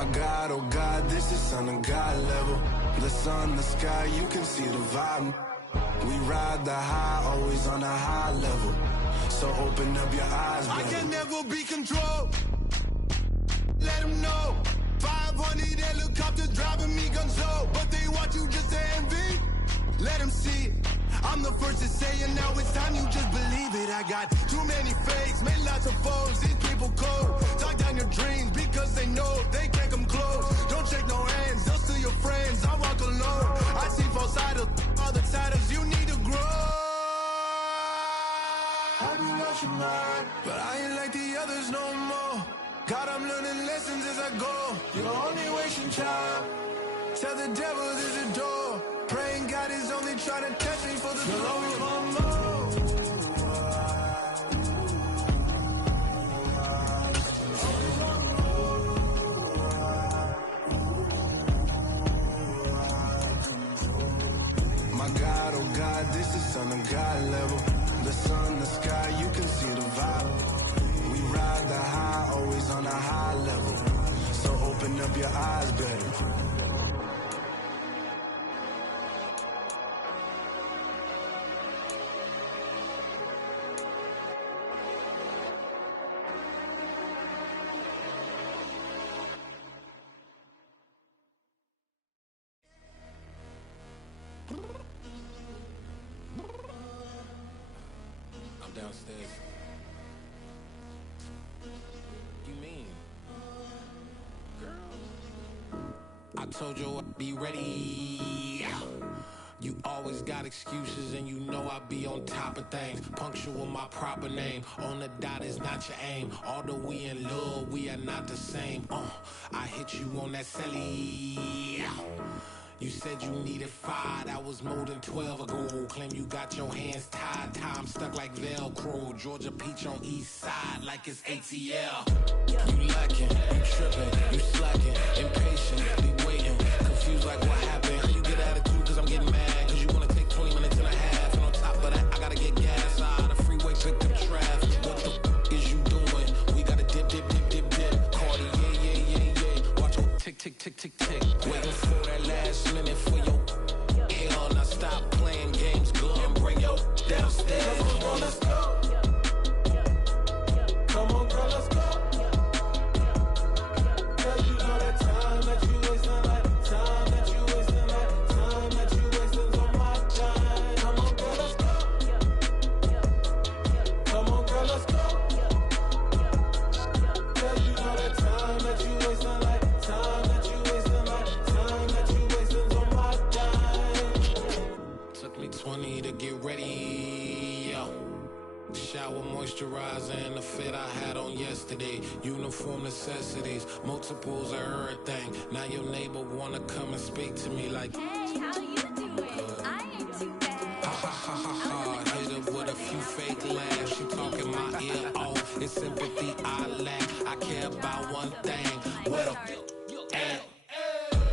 My God, oh God, this is son of God level. The sun, the sky, you can see the vibe. We ride the high, always on a high level. So open up your eyes, baby. I can never be controlled. Let them know. 500 helicopters driving me gonzo, but they want you just to envy. Let them see it. I'm the first to say it, now it's time you just believe it. I got too many fakes, made lots of foes. These people cold. Talk down your dreams because they know they can't come close. Don't shake no hands, they'll steal your friends. I walk alone. I see false idols, all the titles. You need to grow. I've been watching mine, but I ain't like the others no more. God, I'm learning lessons as I go. You're only wasting time. Tell the devil there's a door. Praying God is only trying to test me for the glory of more. My God, oh God, this is son of God level. The sun, the sky, you can see the vibe. We ride the high, always on a high level. So open up your eyes, baby. I'm downstairs. What you mean? Girl, I told you I'd be ready. You always got excuses and you know I be on top of things. Punctual my proper name. On the dot is not your aim. Although we in love, we are not the same. I hit you on that celly. You said you needed 5, that was more than 12 ago. Claim you got your hands tied, time stuck like Velcro. Georgia Peach on east side like it's ATL. You lacking, you tripping, you slacking, impatient, be waiting, confused like what happened. How you get attitude cause I'm getting mad, cause you wanna take 20 minutes and a half. And on top of that, I gotta get gas out the freeway, pick up traffic. What the is you doing? We gotta dip, dip, dip, dip, dip. Cardi, yeah. Watch your tick, tick, tick, tick, tick. Waiting for that last minute for your hell. Now stop playing games, go and bring your downstairs. Come on, girl, let's go. Come on, girl, let's go. Cause you know that time that you wasting, like time that you wasting, like time that you wasting's on my time. Come on, girl, let's go. Come on, girl, let's go. Cause you know that time that you wasting, like time that you wasting, like time that you wasting's on my time. Took me 20 to get ready, yo. Shower, moisturizer, and the fit I had on yesterday. Uniform necessities, multiples of everything. Now your neighbor wanna come and speak to me like, hey, how you doing? I ain't too bad. ha ha ha ha ha. Hit her with a few fake laughs. She talking my ear off. It's sympathy I lack. I care about one thing. What up? And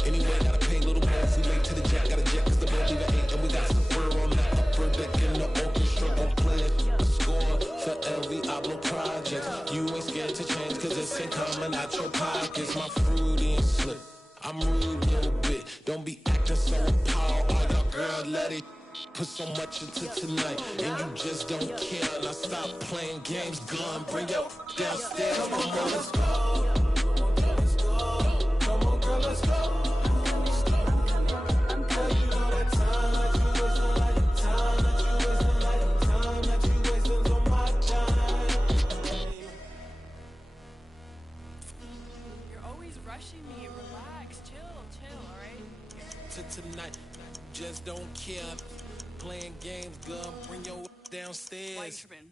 anyway, gotta pay a little more. We late to the jet, got a jet cause the boat leave at 8. And we got some fur on the upper deck in the orchestra. Gon' play a score for every Ablo project. You ain't scared to change cause this ain't coming out your pockets. My fruity and slip, I'm rude a little bit. Don't be acting so appalled. All y'all girl, let it put so much into tonight. And you just don't care. Now stop playing games, gun, bring your downstairs. Come on, girl, let's go. Come on, girl, let's go. Girl, you know that time that you wasting, like time that you wasting, like time that you wasting's on my time. You're always rushing me. Relax, chill, alright? To tonight, just don't care. Playing games, gun, bring your downstairs. Why you tripping?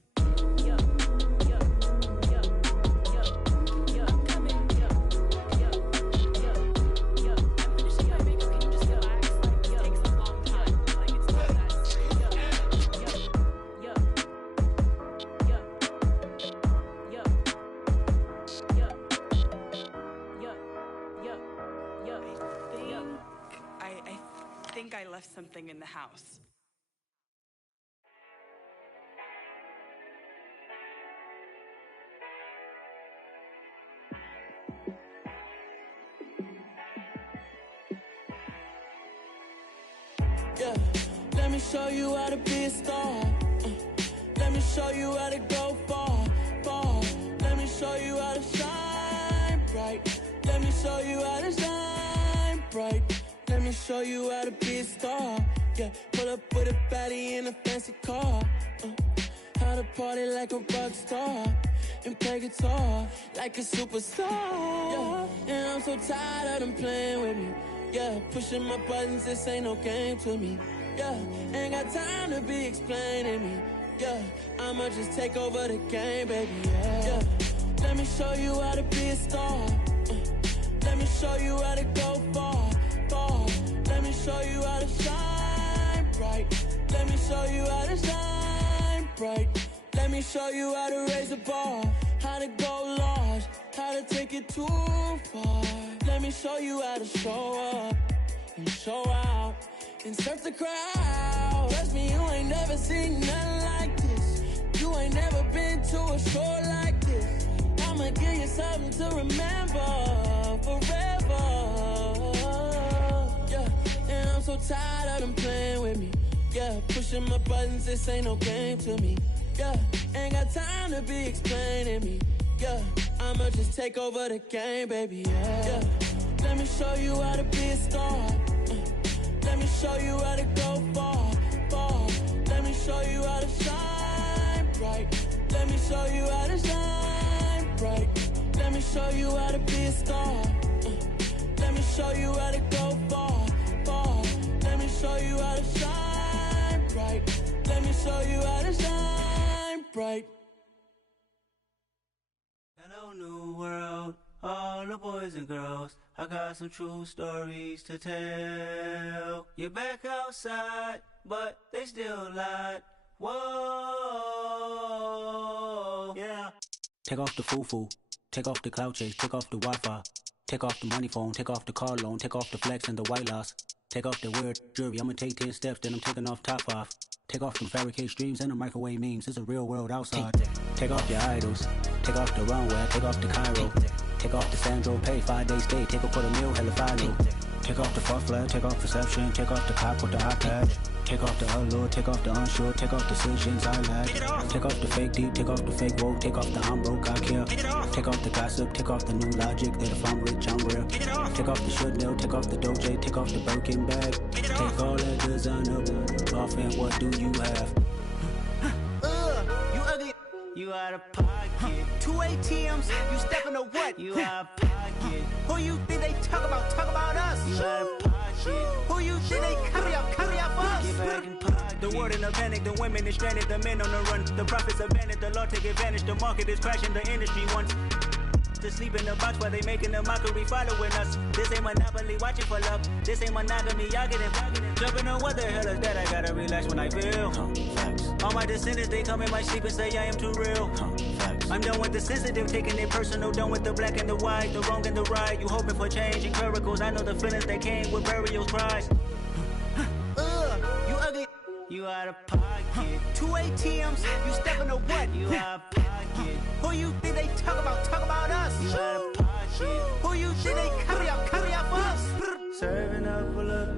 I think I left something in the house. me show you how to be a star. Let me show you how to go far, far. Let me show you how to shine bright. Let me show you how to shine bright. Let me show you how to be a star. Yeah, pull up with a baddie in a fancy car. How to party like a rock star and play guitar like a superstar. Yeah, and I'm so tired of them playing with me. Yeah, pushing my buttons, this ain't no game to me. Yeah, ain't got time to be explaining me. Yeah, I'ma just take over the game, baby. Yeah, let me show you how to be a star. Let me show you how to go far, far. Let me show you how to shine bright. Let me show you how to shine bright. Let me show you how to raise the bar, how to go large, how to take it too far. Let me show you how to show up and show out and surf the crowd. Trust me, you ain't never seen nothing like this. You ain't never been to a show like this. I'ma give you something to remember forever. Yeah, and I'm so tired of them playing with me. Yeah, pushing my buttons, this ain't no game to me. Yeah, ain't got time to be explaining me. Yeah, I'ma just take over the game, baby. Yeah, let me show you how to be a star. Let me show you how to go far, far. Let me show you how to shine bright. Let me show you how to shine bright. Let me show you how to be a star. Let me show you how to go far, far. Let me show you how to shine bright. Let me show you how to shine bright. Hello, new world, all the boys and girls. I got some true stories to tell. You're back outside, but they still lied. Whoa, yeah. Take off the foo-foo, take off the cloud chase, take off the Wi-Fi, take off the money phone, take off the car loan, take off the flex and the white loss. Take off the weird jewelry, I'ma take 10 steps, then I'm taking off top 5. Take off them fabricate streams and the microwave memes, it's a real world outside. Take off your idols, take off the runway, take off the Cairo. Take off the Sandro pay, 5-day stay, take a quarter meal, hella final. Take off the fuck flag, take off perception, take off the cop with the iPad. Take off the allure, take off the unsure, take off decisions I lack. Take off the fake deep, take off the fake woke, take off the I'm broke, I care. Take off the gossip, take off the new logic, that if I'm rich, I'm real. Take off the should know, take off the doje, take off the Birkin bag. Take all that designer off and what do you have? You ugly. You out of pocket. 2 ATMs, you stepping or what? You out of pocket. Who you think they talk about us? You out of pocket. Who you think they carry up for us? Get back in pocket. The world in a panic, the women is stranded, the men on the run. The profits abandoned, the law take advantage, the market is crashing, the industry wants to sleep in the box while they making a mockery following us. This ain't monopoly, watching for love. This ain't monogamy, y'all getting jumping on what the hell is that? I gotta relax when I feel. All my descendants, they come in my sleep and say I am too real. I'm done with the sensitive, taking it personal. Done with the black and the white, the wrong and the right. You hoping for change and miracles. I know the feelings that came with burial cries. You ugly. You out of pocket. 2 ATMs, you stepping or what? You out of pocket. Who you think they talk about us? You out of pocket. Who you think they carry up for us? Serving up a look,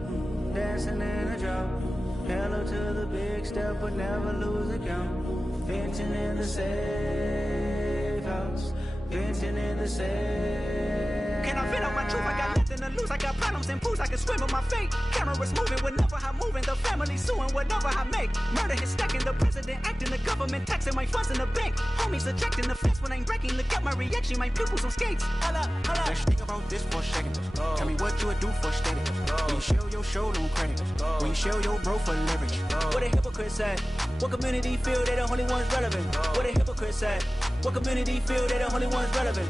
dancing in a drop. Hello to the big step, but never lose a count. Venting in the safe house. Venting in the safe. Can I feel out my truth? I got nothing to lose. I got problems and pools. I can swim in my fate. Cameras moving whenever I'm moving. The family suing whatever I make. Murder is stacking. The president acting. The government taxing my funds in the bank. Homies subtracting the fence when I'm breaking. Look at my reaction. My pupils on skates. Holla. Let's think about this for a second. Tell me what you would do for status. When you show your show, don't credit. When you show your bro for leverage. What a hypocrite said. What community feel they the only ones relevant? What a hypocrite said. What community feel they the only ones relevant?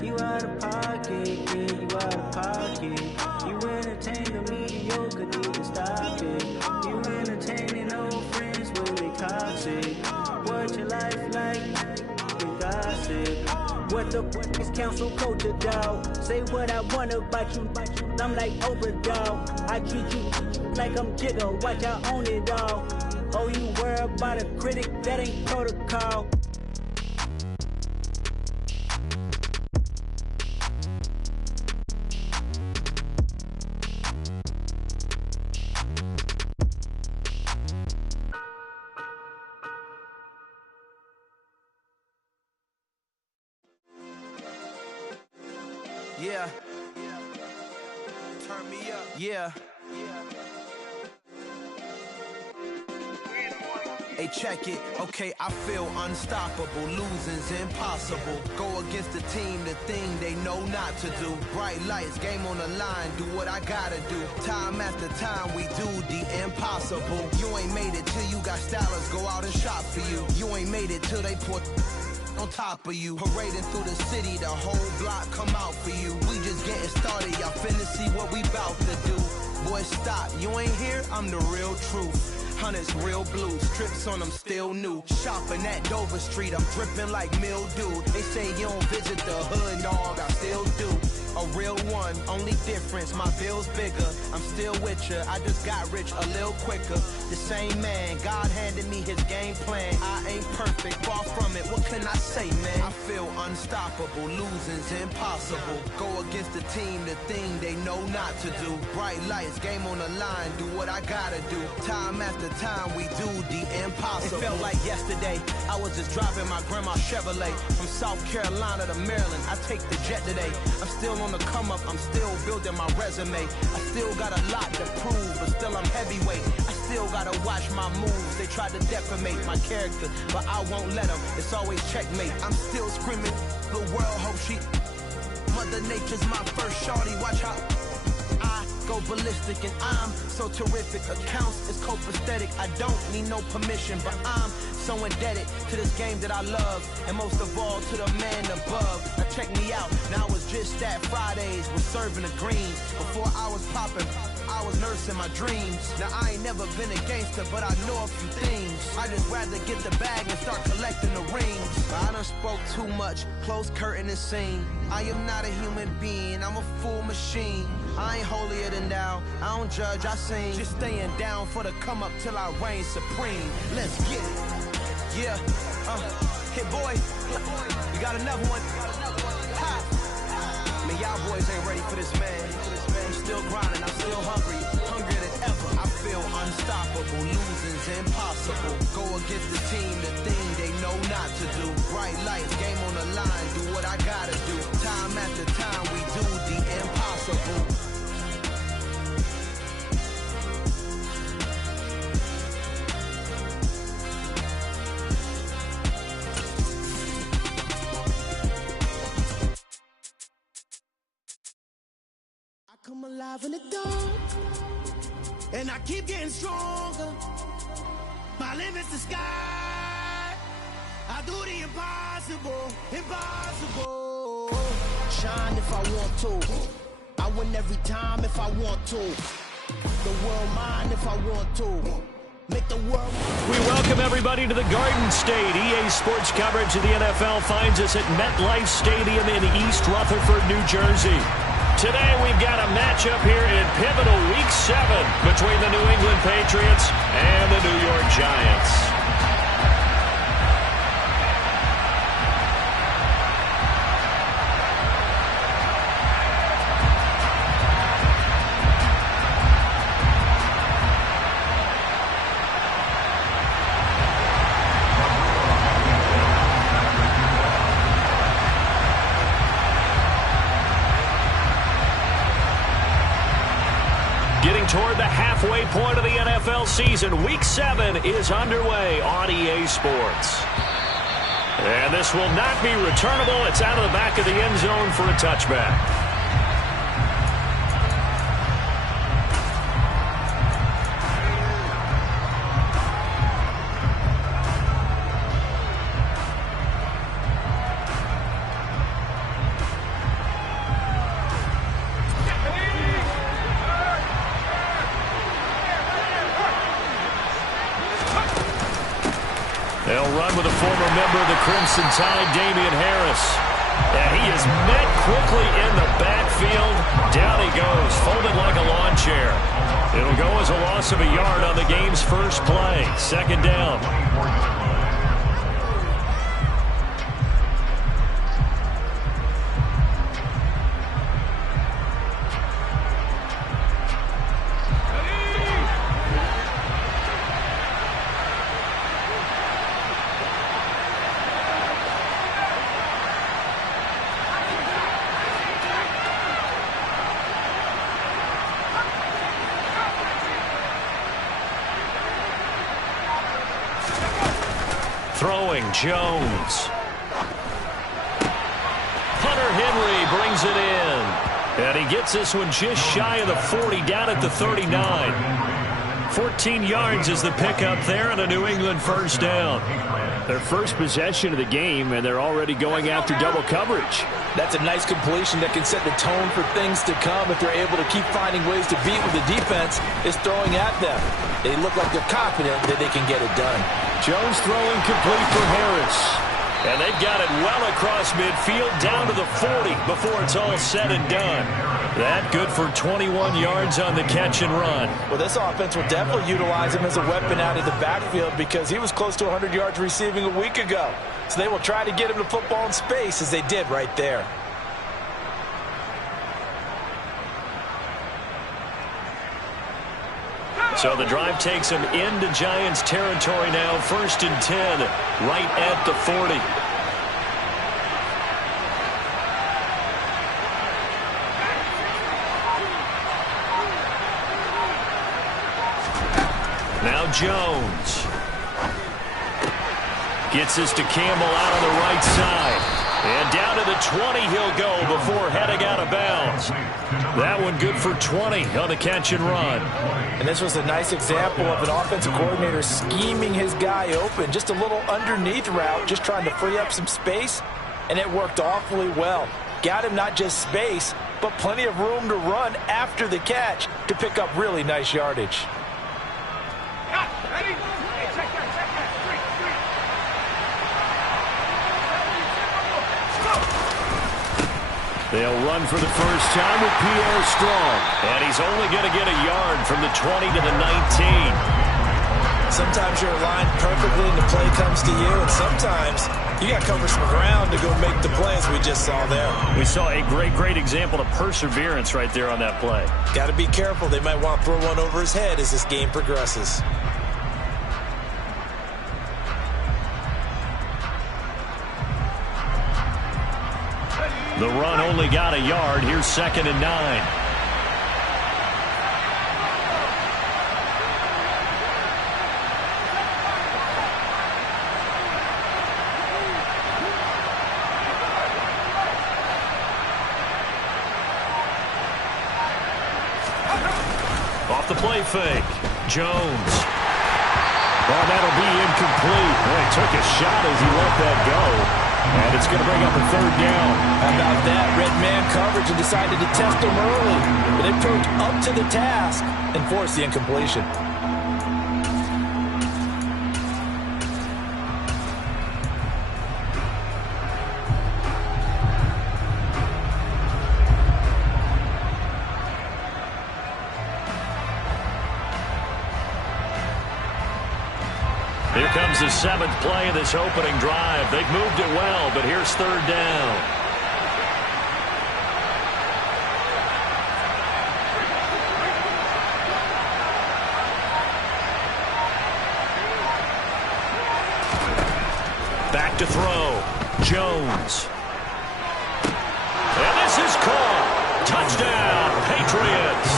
You out of pocket, yeah, you out of pocket. You entertain the mediocre, need to stop it. You entertaining old friends when they toxic. What your life like? You gossip. What the is council culture, dog? Say what I want about you. I'm like Oprah, dog. I treat you like I'm Jigga. Watch I own it all. Oh, you worry about a critic? That ain't protocol. Yeah. Turn me up. Yeah. Hey, check it. Okay, I feel unstoppable. Losing's impossible. Go against the team, the thing they know not to do. Bright lights, game on the line, do what I gotta do. Time after time, we do the impossible. You ain't made it till you got stylers go out and shop for you. You ain't made it till they put on top of you. Parading through the city, the whole block come out for you. We just getting started, y'all finna see what we bout to do. Boy, stop, you ain't here, I'm the real truth. Hunters, real blue, strips on them still new. Shopping at Dover Street, I'm dripping like mildew. They say you don't visit the hood, dog, I still do. A real one, only difference, my bill's bigger. I'm still with ya, I just got rich a little quicker. The same man, God handed me his game plan. I ain't perfect, far from it, what can I say, man? I feel unstoppable, losing's impossible. Go against the team, the thing they know not to do. Bright lights, game on the line, do what I gotta do. Time after time, we do the impossible. It felt like yesterday, I was just driving my grandma's Chevrolet. From South Carolina to Maryland, I take the jet today. I'm still on the come up, I'm still building my resume. I still got a lot to prove, but still I'm heavyweight. I still gotta watch my moves. They try to defamate my character, but I won't let them. It's always checkmate. I'm still screaming, the world hope she. Mother Nature's my first shorty, watch how I go ballistic and I'm so terrific. Accounts is copacetic, I don't need no permission, but I'm so indebted to this game that I love, and most of all to the man above. Now check me out, now it's just that Fridays was serving the greens. Before I was popping, I was nursing my dreams. Now I ain't never been a gangster, but I know a few things. I just rather get the bag and start collecting the rings. I done spoke too much, close curtain and scene. I am not a human being, I'm a full machine. I ain't holier than thou, I don't judge, I sing. Just staying down for the come up till I reign supreme. Let's get it. Yeah, hit boy, we got another one. Ha. Man, y'all boys ain't ready for this, man. I'm still grinding, I'm still hungry, hungrier than ever. I feel unstoppable, losing's impossible. Go against the team, the thing they know not to do. Bright lights, game on the line, do what I gotta do. Time after time, we do the impossible. Come alive in the dark, and I keep getting stronger. My limit's the sky. I do the impossible, impossible. Shine if I want to. I win every time if I want to. The world mine if I want to. Make the world. We welcome everybody to the Garden State. EA Sports coverage of the NFL finds us at MetLife Stadium in East Rutherford, New Jersey. Today we've got a matchup here in pivotal Week 7 between the New England Patriots and the New York Giants. Toward the halfway point of the NFL season, Week 7 is underway on EA Sports. And this will not be returnable. It's out of the back of the end zone for a touchback. They'll run with a former member of the Crimson Tide, Damian Harris. And he is met quickly in the backfield. Down he goes, folded like a lawn chair. It'll go as a loss of a yard on the game's first play. Second down. Throwing, Jones. Hunter Henry brings it in. And he gets this one just shy of the 40, down at the 39. 14 yards is the pickup there and a New England first down. Their first possession of the game, and they're already going after double coverage. That's a nice completion that can set the tone for things to come if they're able to keep finding ways to beat what the defense is throwing at them. They look like they're confident that they can get it done. Jones throwing complete for Harris. And they've got it well across midfield down to the 40 before it's all said and done. That good for 21 yards on the catch and run. Well, this offense will definitely utilize him as a weapon out of the backfield because he was close to 100 yards receiving a week ago. So they will try to get him to football in space as they did right there. So the drive takes them into Giants territory now. 1st and 10, right at the 40. Now Jones. Gets this to Campbell out on the right side. And down to the 20 he'll go before heading out of bounds. That one good for 20 on the catch and run. And this was a nice example of an offensive coordinator scheming his guy open. Just a little underneath route, just trying to free up some space. And it worked awfully well. Got him not just space, but plenty of room to run after the catch to pick up really nice yardage. They'll run for the first time with Pierre Strong. And he's only going to get a yard from the 20 to the 19. Sometimes you're aligned perfectly and the play comes to you, and sometimes you got to cover some ground to go make the play as we just saw there. We saw a great example of perseverance right there on that play. Got to be careful. They might want to throw one over his head as this game progresses. The run only got a yard. Here's 2nd and 9. Off the play fake. Jones. Well, that'll be incomplete. Boy, he took a shot as he let that go. And it's going to bring up a 3rd down. How about that? Red man coverage and decided to test him early. But they proved up to the task and forced the incompletion. Here comes the 7th play of this opening drive. They've moved it well, but here's 3rd down. Back to throw. Jones. And this is caught. Touchdown, Patriots.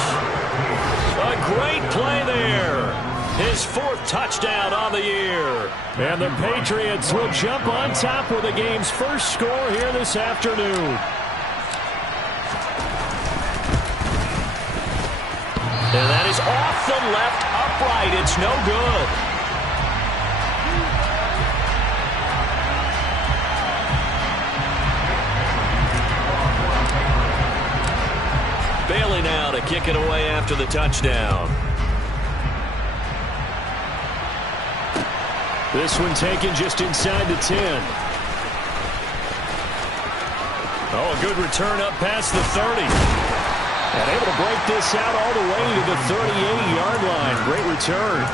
A great play there. His 4th touchdown on the year. And the Patriots will jump on top with the game's first score here this afternoon. And that is off the left upright. It's no good. Bailey now to kick it away after the touchdown. This one taken just inside the 10. Oh, a good return up past the 30. And able to break this out all the way to the 38-yard line. Great return.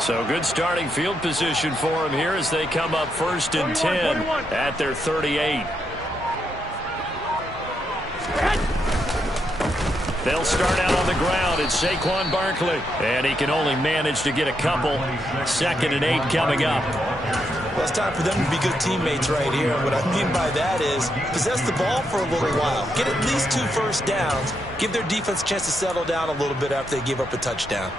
So good starting field position for him here as they come up 1st and 10 at their 38. They'll start out on the ground. It's Saquon Barkley. And he can only manage to get a couple. 2nd and 8 coming up. Well, it's time for them to be good teammates right here. What I mean by that is possess the ball for a little while. Get at least 2 first downs. Give their defense a chance to settle down a little bit after they give up a touchdown.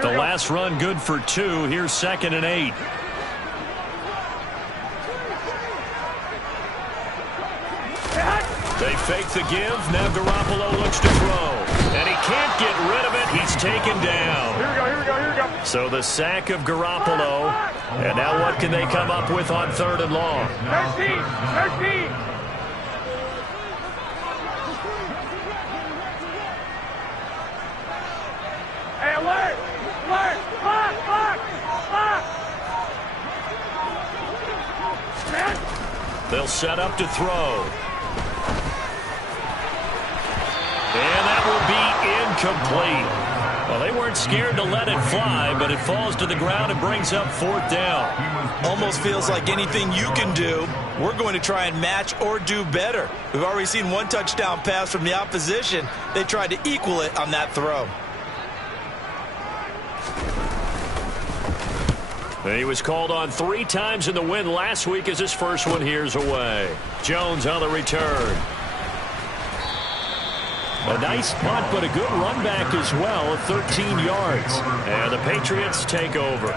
The last run good for 2. Here's 2nd and 8. They fake the give. Now Garoppolo looks to throw. And he can't get rid of it. He's taken down. Here we go. So the sack of Garoppolo. And now what can they come up with on 3rd and long? 13. Hey, alert! They'll set up to throw. And that will be incomplete. Well, they weren't scared to let it fly, but it falls to the ground and brings up 4th down. Almost feels like anything you can do, we're going to try and match or do better. We've already seen 1 touchdown pass from the opposition. They tried to equal it on that throw. He was called on 3 times in the win last week as his first one here's away. Jones on the return. A nice punt, but a good run back as well, 13 yards. And the Patriots take over.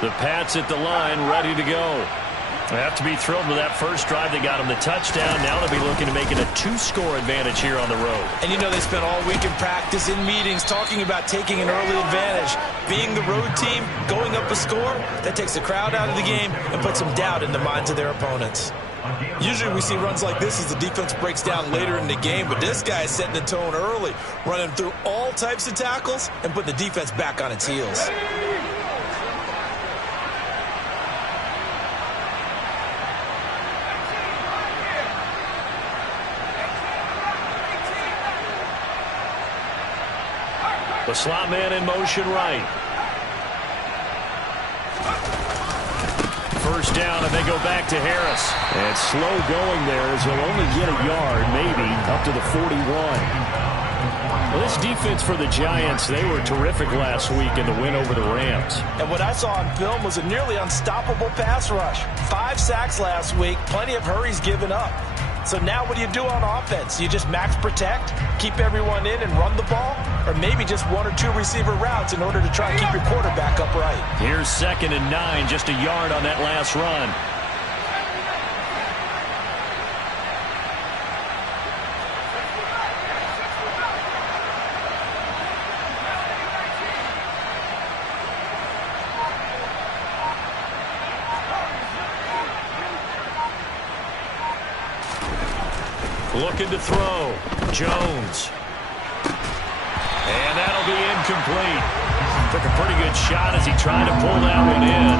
The Pats at the line, ready to go. They have to be thrilled with that first drive. They got them the touchdown. Now they'll be looking to make it a 2-score advantage here on the road. And you know they spent all week in practice, in meetings, talking about taking an early advantage. Being the road team, going up a score, that takes the crowd out of the game and puts some doubt in the minds of their opponents. Usually we see runs like this as the defense breaks down later in the game, but this guy is setting the tone early, running through all types of tackles and putting the defense back on its heels. The slot man in motion right. First down, and they go back to Harris. And slow going there as he'll only get a yard, maybe, up to the 41. Well, this defense for the Giants, they were terrific last week in the win over the Rams. And what I saw on film was a nearly unstoppable pass rush. 5 sacks last week, plenty of hurries given up. So now what do you do on offense? You just max protect, keep everyone in and run the ball? Or maybe just 1 or 2 receiver routes in order to try and keep your quarterback upright? Here's 2nd and 9, just a yard on that last run. Looking to throw. Jones. And that'll be incomplete. Took a pretty good shot as he tried to pull that one in.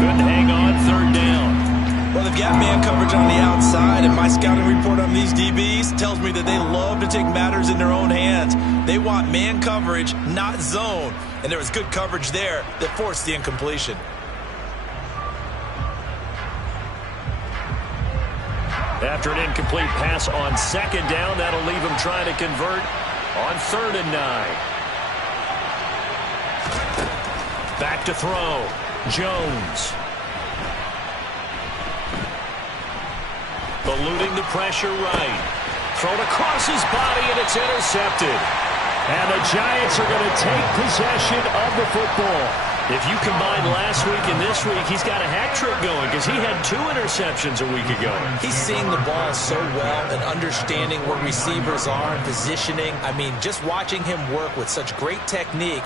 Couldn't hang on 3rd down. Well, they've got man coverage on the outside, and my scouting report on these DBs tells me that they love to take matters in their own hands. They want man coverage, not zone. And there was good coverage there that forced the incompletion. After an incomplete pass on 2nd down, that'll leave him trying to convert on 3rd and 9. Back to throw. Jones. Eluding the pressure right. Thrown across his body, and it's intercepted. And the Giants are going to take possession of the football. If you combine last week and this week, he's got a hat trick going because he had 2 interceptions a week ago. He's seeing the ball so well and understanding where receivers are and positioning. I mean, just watching him work with such great technique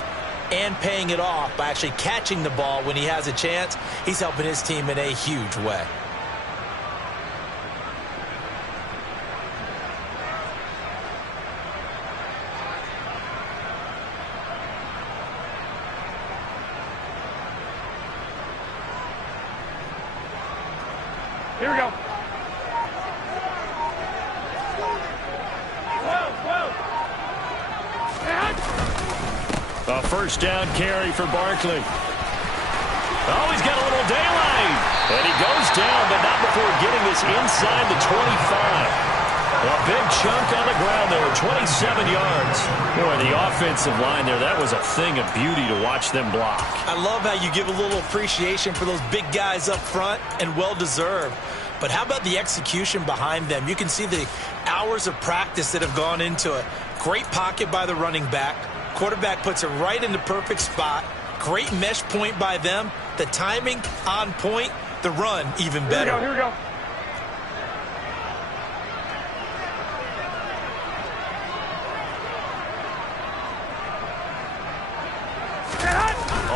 and paying it off by actually catching the ball when he has a chance, he's helping his team in a huge way. Here we go. A first down carry for Barkley. Oh, he's got a little daylight. And he goes down, but not before getting this inside the 25. A big chunk on the ground there, 27 yards. Boy, the offensive line there, that was a thing of beauty to watch them block. I love how you give a little appreciation for those big guys up front, and well-deserved. But how about the execution behind them? You can see the hours of practice that have gone into it. Great pocket by the running back. Quarterback puts it right in the perfect spot. Great mesh point by them. The timing on point. The run even better. Here we go.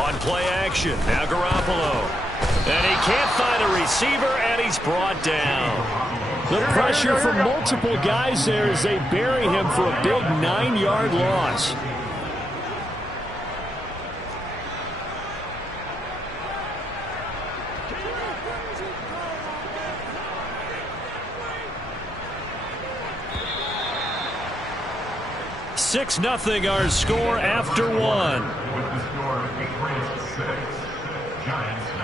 On play action, now Garoppolo. And he can't find a receiver, and he's brought down. The pressure from multiple guys there as they bury him for a big 9-yard loss. Six 0 our score after one. With the score, Patriots 6, Giants 0.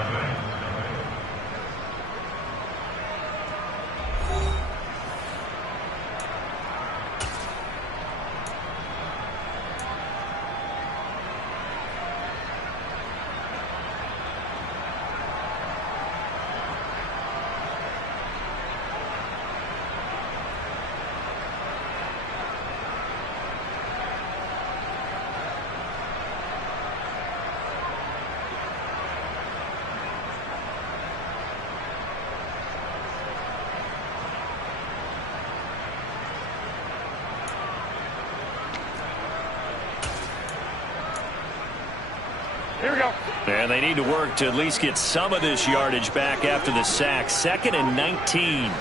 Here we go. And they need to work to at least get some of this yardage back after the sack. 2nd and 19.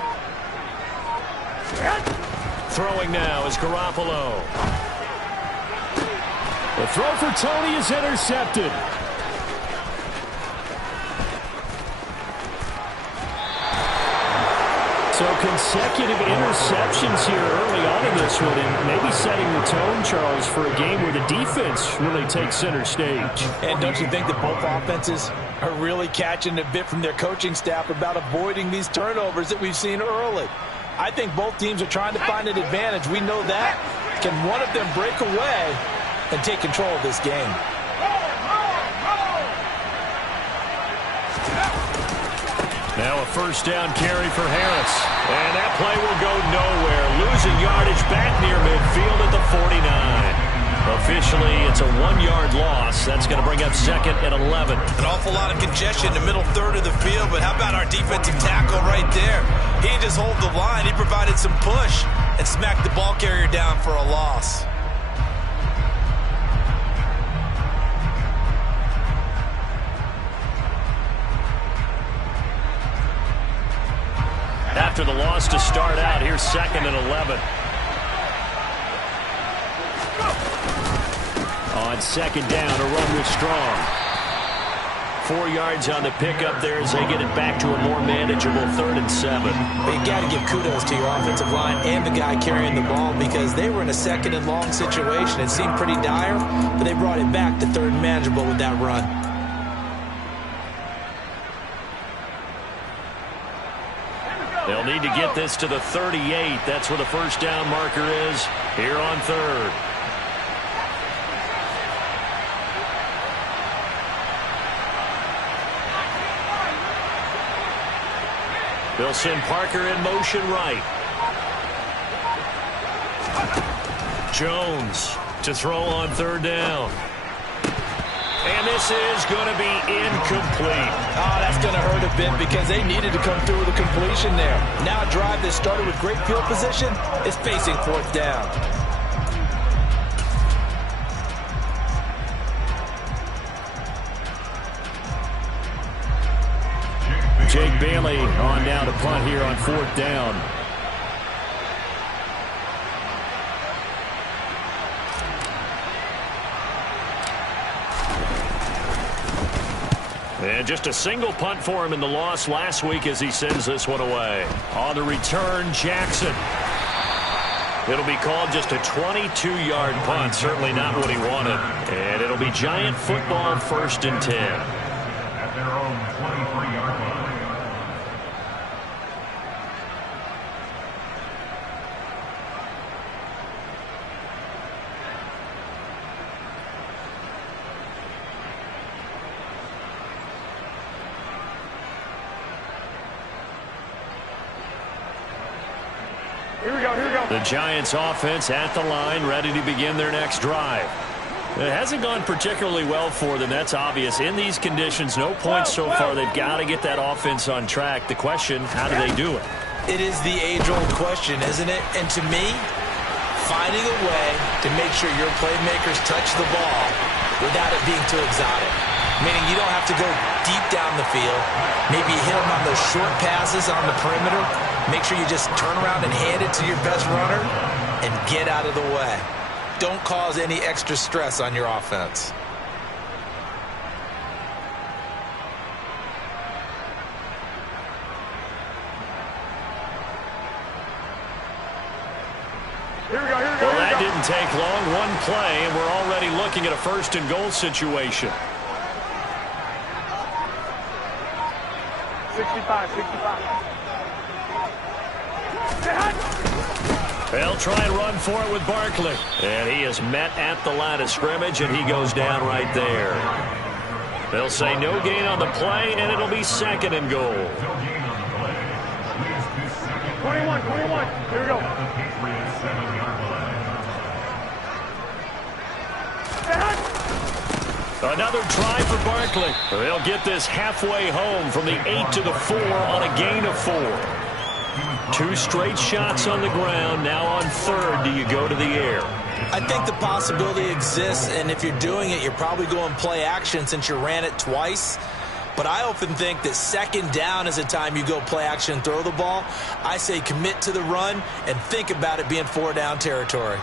Throwing now is Garoppolo. The throw for Tony is intercepted. So consecutive interceptions here early on in this one, and maybe setting the tone, Charles, for a game where the defense really takes center stage. And don't you think that both offenses are really catching a bit from their coaching staff about avoiding these turnovers that we've seen early? I think both teams are trying to find an advantage. We know that. Can one of them break away and take control of this game? Now a first down carry for Harris. And that play will go nowhere. Losing yardage back near midfield at the 49. Officially, it's a 1-yard loss. That's going to bring up 2nd and 11. An awful lot of congestion in the middle third of the field, but how about our defensive tackle right there? He didn't just hold the line. He provided some push and smacked the ball carrier down for a loss. After the loss to start out, here's 2nd and 11. On 2nd down, a run with Strong. 4 yards on the pickup there as they get it back to a more manageable 3rd and 7. But you got to give kudos to your offensive line and the guy carrying the ball because they were in a 2nd and long situation. It seemed pretty dire, but they brought it back to 3rd and manageable with that run. They'll need to get this to the 38. That's where the first down marker is here on 3rd. They'll send Parker in motion right. Jones to throw on 3rd down. And this is going to be incomplete. Oh, that's going to hurt a bit because they needed to come through with a completion there. Now a drive that started with great field position is facing fourth down. Jake Bailey on down to punt here on fourth down. And just a single punt for him in the loss last week as he sends this one away. On the return, Jackson. It'll be called just a 22-yard punt. Certainly not what he wanted. And it'll be Giant football, 1st and 10. At their own 23-yard line. The Giants offense at the line, ready to begin their next drive. It hasn't gone particularly well for them. That's obvious. In these conditions, no points so far. They've got to get that offense on track. The question, how do they do it? It is the age-old question, isn't it? And to me, finding a way to make sure your playmakers touch the ball without it being too exotic. Meaning you don't have to go deep down the field. Maybe hit them on those short passes on the perimeter. Make sure you just turn around and hand it to your best runner and get out of the way. Don't cause any extra stress on your offense. Well, that didn't take long. One play, and we're already looking at a 1st and goal situation. 65. They'll try and run for it with Barkley. And he is met at the line of scrimmage, and he goes down right there. They'll say no gain on the play, and it'll be 2nd and goal. 21. Here we go. Another try for Barkley. They'll get this halfway home from the 8 to the 4 on a gain of 4. 2 straight shots on the ground. Now on 3rd, do you go to the air? I think the possibility exists, and if you're doing it, you're probably going play action since you ran it twice. But I often think that 2nd down is the time you go play action and throw the ball. I say commit to the run and think about it being 4-down territory.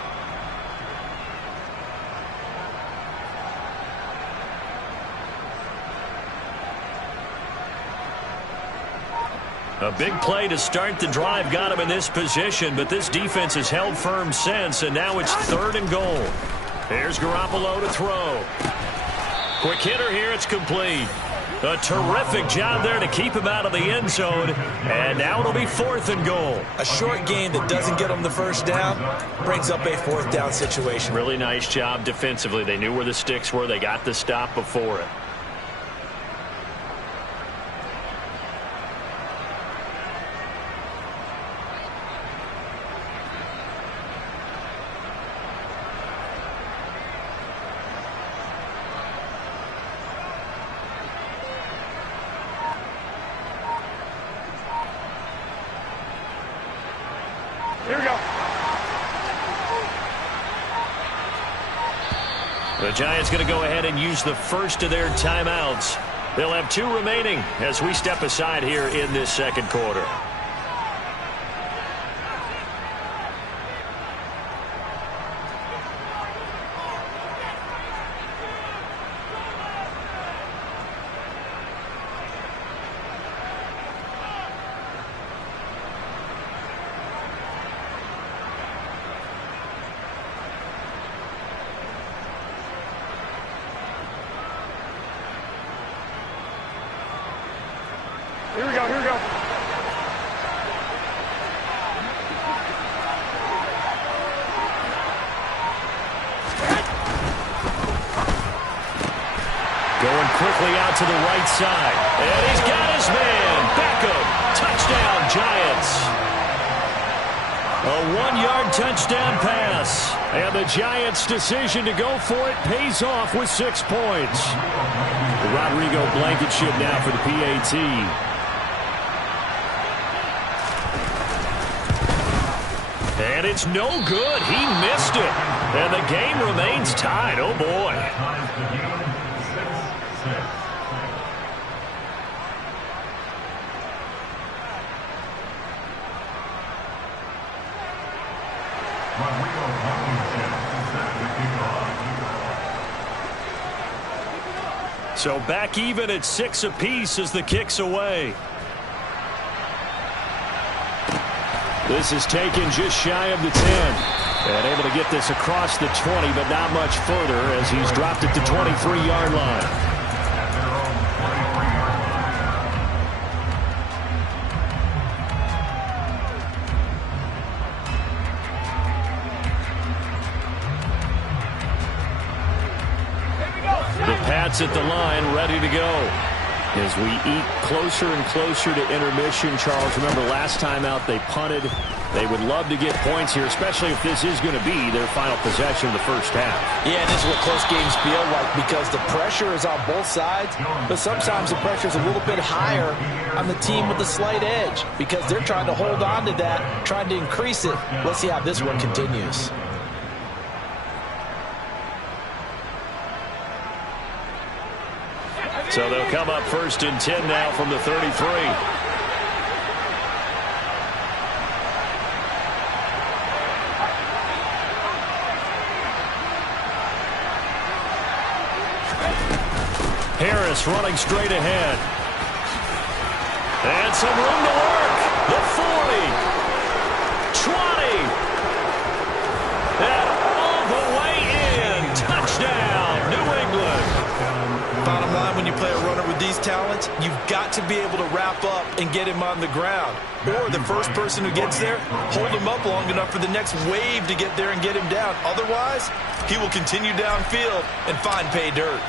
A big play to start the drive got him in this position, but this defense has held firm since, and now it's 3rd and goal. Here's Garoppolo to throw. Quick hitter here, it's complete. A terrific job there to keep him out of the end zone, and now it'll be 4th and goal. A short game that doesn't get them the 1st down brings up a 4th down situation. Really nice job defensively. They knew where the sticks were. They got the stop before it. The Giants going to go ahead and use the first of their timeouts. They'll have 2 remaining as we step aside here in this 2nd quarter. Here we go. Going quickly out to the right side. And he's got his man. Beckham. Touchdown, Giants. A 1-yard touchdown pass. And the Giants' decision to go for it pays off with 6 points. The Rodrigo Blankenship now for the PAT. And it's no good. He missed it. And the game remains tied. Oh, boy. So back even at 6 apiece as the kick's away. This is taken just shy of the 10. And able to get this across the 20, but not much further as he's dropped at the 23-yard line. At the line, ready to go. As we eat closer and closer to intermission, Charles, remember last time out they punted. They would love to get points here, especially if this is going to be their final possession of the first half. Yeah, and this is what close games feel like because the pressure is on both sides, but sometimes the pressure is a little bit higher on the team with the slight edge because they're trying to hold on to that, trying to increase it. Let's see how this one continues. So they'll come up 1st and 10 now from the 33. Harris running straight ahead. And some room to work. The 40. 20. And all the way in. Touchdown, New England. Bottom line, when you play a runner with these talents, you've got to be able to wrap up and get him on the ground. Or the first person who gets there, hold him up long enough for the next wave to get there and get him down. Otherwise, he will continue downfield and find pay dirt.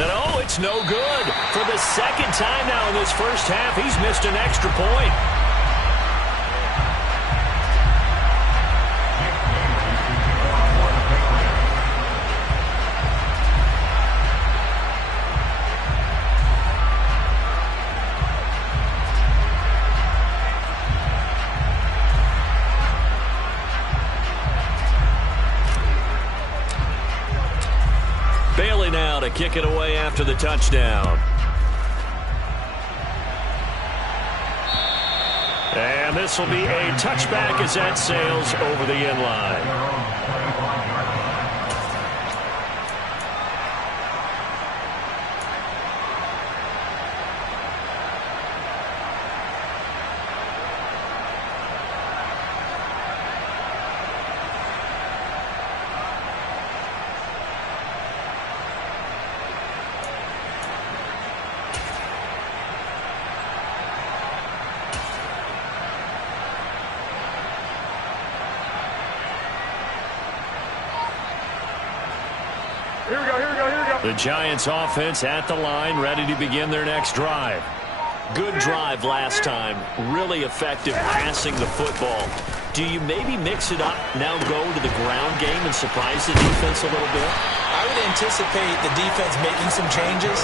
And oh, it's no good. For the second time now in this first half, he's missed an extra point. Now to kick it away after the touchdown. And this will be a touchback as that sails over the end line. The Giants offense at the line, ready to begin their next drive. Good drive last time. Really effective passing the football. Do you maybe mix it up, now go to the ground game and surprise the defense a little bit? I would anticipate the defense making some changes,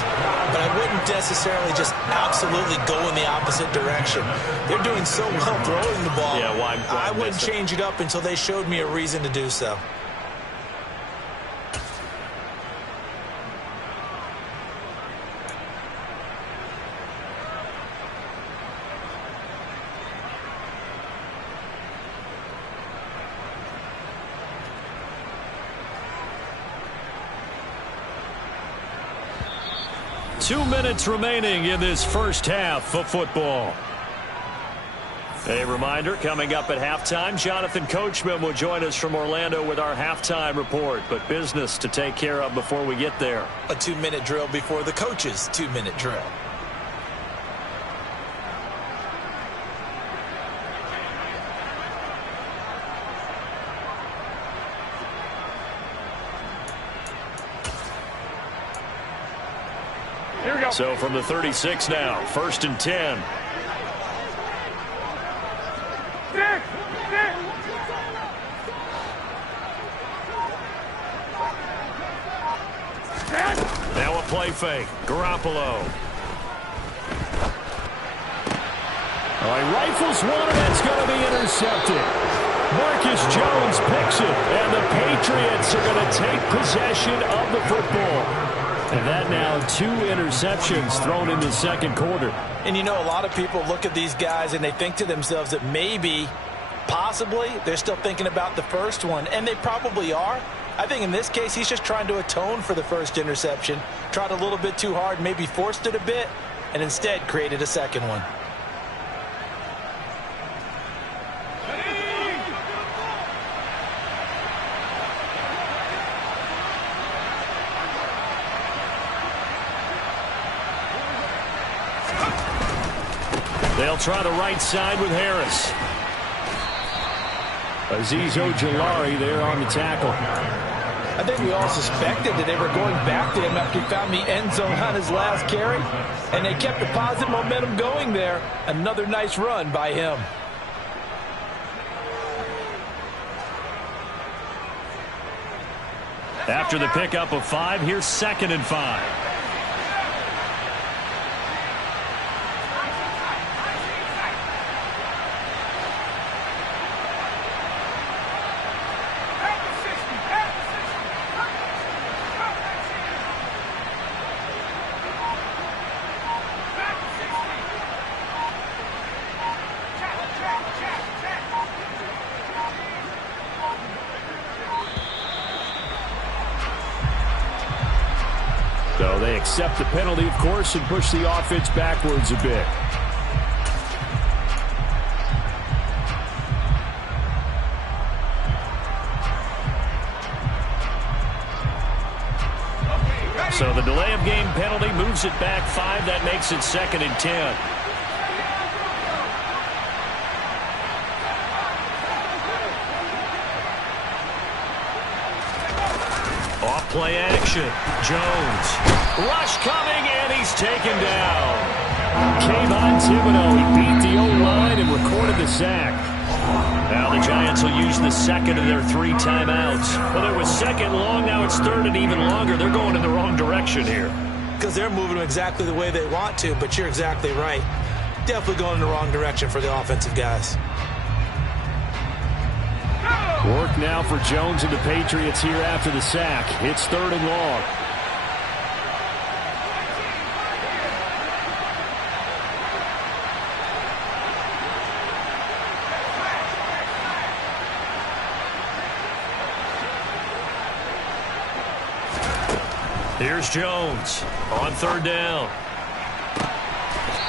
but I wouldn't necessarily just absolutely go in the opposite direction. They're doing so well throwing the ball. Yeah, why I wouldn't change it up until they showed me a reason to do so. Two minutes remaining in this first half of football. A reminder, coming up at halftime, Jonathan Coachman will join us from Orlando with our halftime report, but business to take care of before we get there. A 2-minute drill before the coach's 2-minute drill. So from the 36 now, 1st and 10. play fake. Garoppolo. All right, rifles one, and it's going to be intercepted. Marcus Jones picks it, and the Patriots are going to take possession of the football. And that now 2 interceptions thrown in the second quarter. And you know, a lot of people look at these guys and they think to themselves that maybe, possibly, they're still thinking about the first one. And they probably are. I think in this case, he's just trying to atone for the first interception. Tried a little bit too hard, maybe forced it a bit, and instead created a second one. They'll try the right side with Harris. Azeez Ojulari there on the tackle. I think we all suspected that they were going back to him after he found the end zone on his last carry, and they kept the positive momentum going there. Another nice run by him. After the pickup of 5, here's 2nd and 5. So they accept the penalty, of course, and push the offense backwards a bit. So the delay of game penalty moves it back 5. That makes it 2nd and 10. Play action. Jones. Rush coming, and he's taken down. Kayvon Thibodeau, he beat the O-line and recorded the sack. Now the Giants will use the second of their 3 timeouts. Well, it was second long, now it's third and even longer. They're going in the wrong direction here. Because they're moving exactly the way they want to, but you're exactly right. Definitely going in the wrong direction for the offensive guys. Work now for Jones and the Patriots here after the sack. It's 3rd and long. Here's Jones on 3rd down.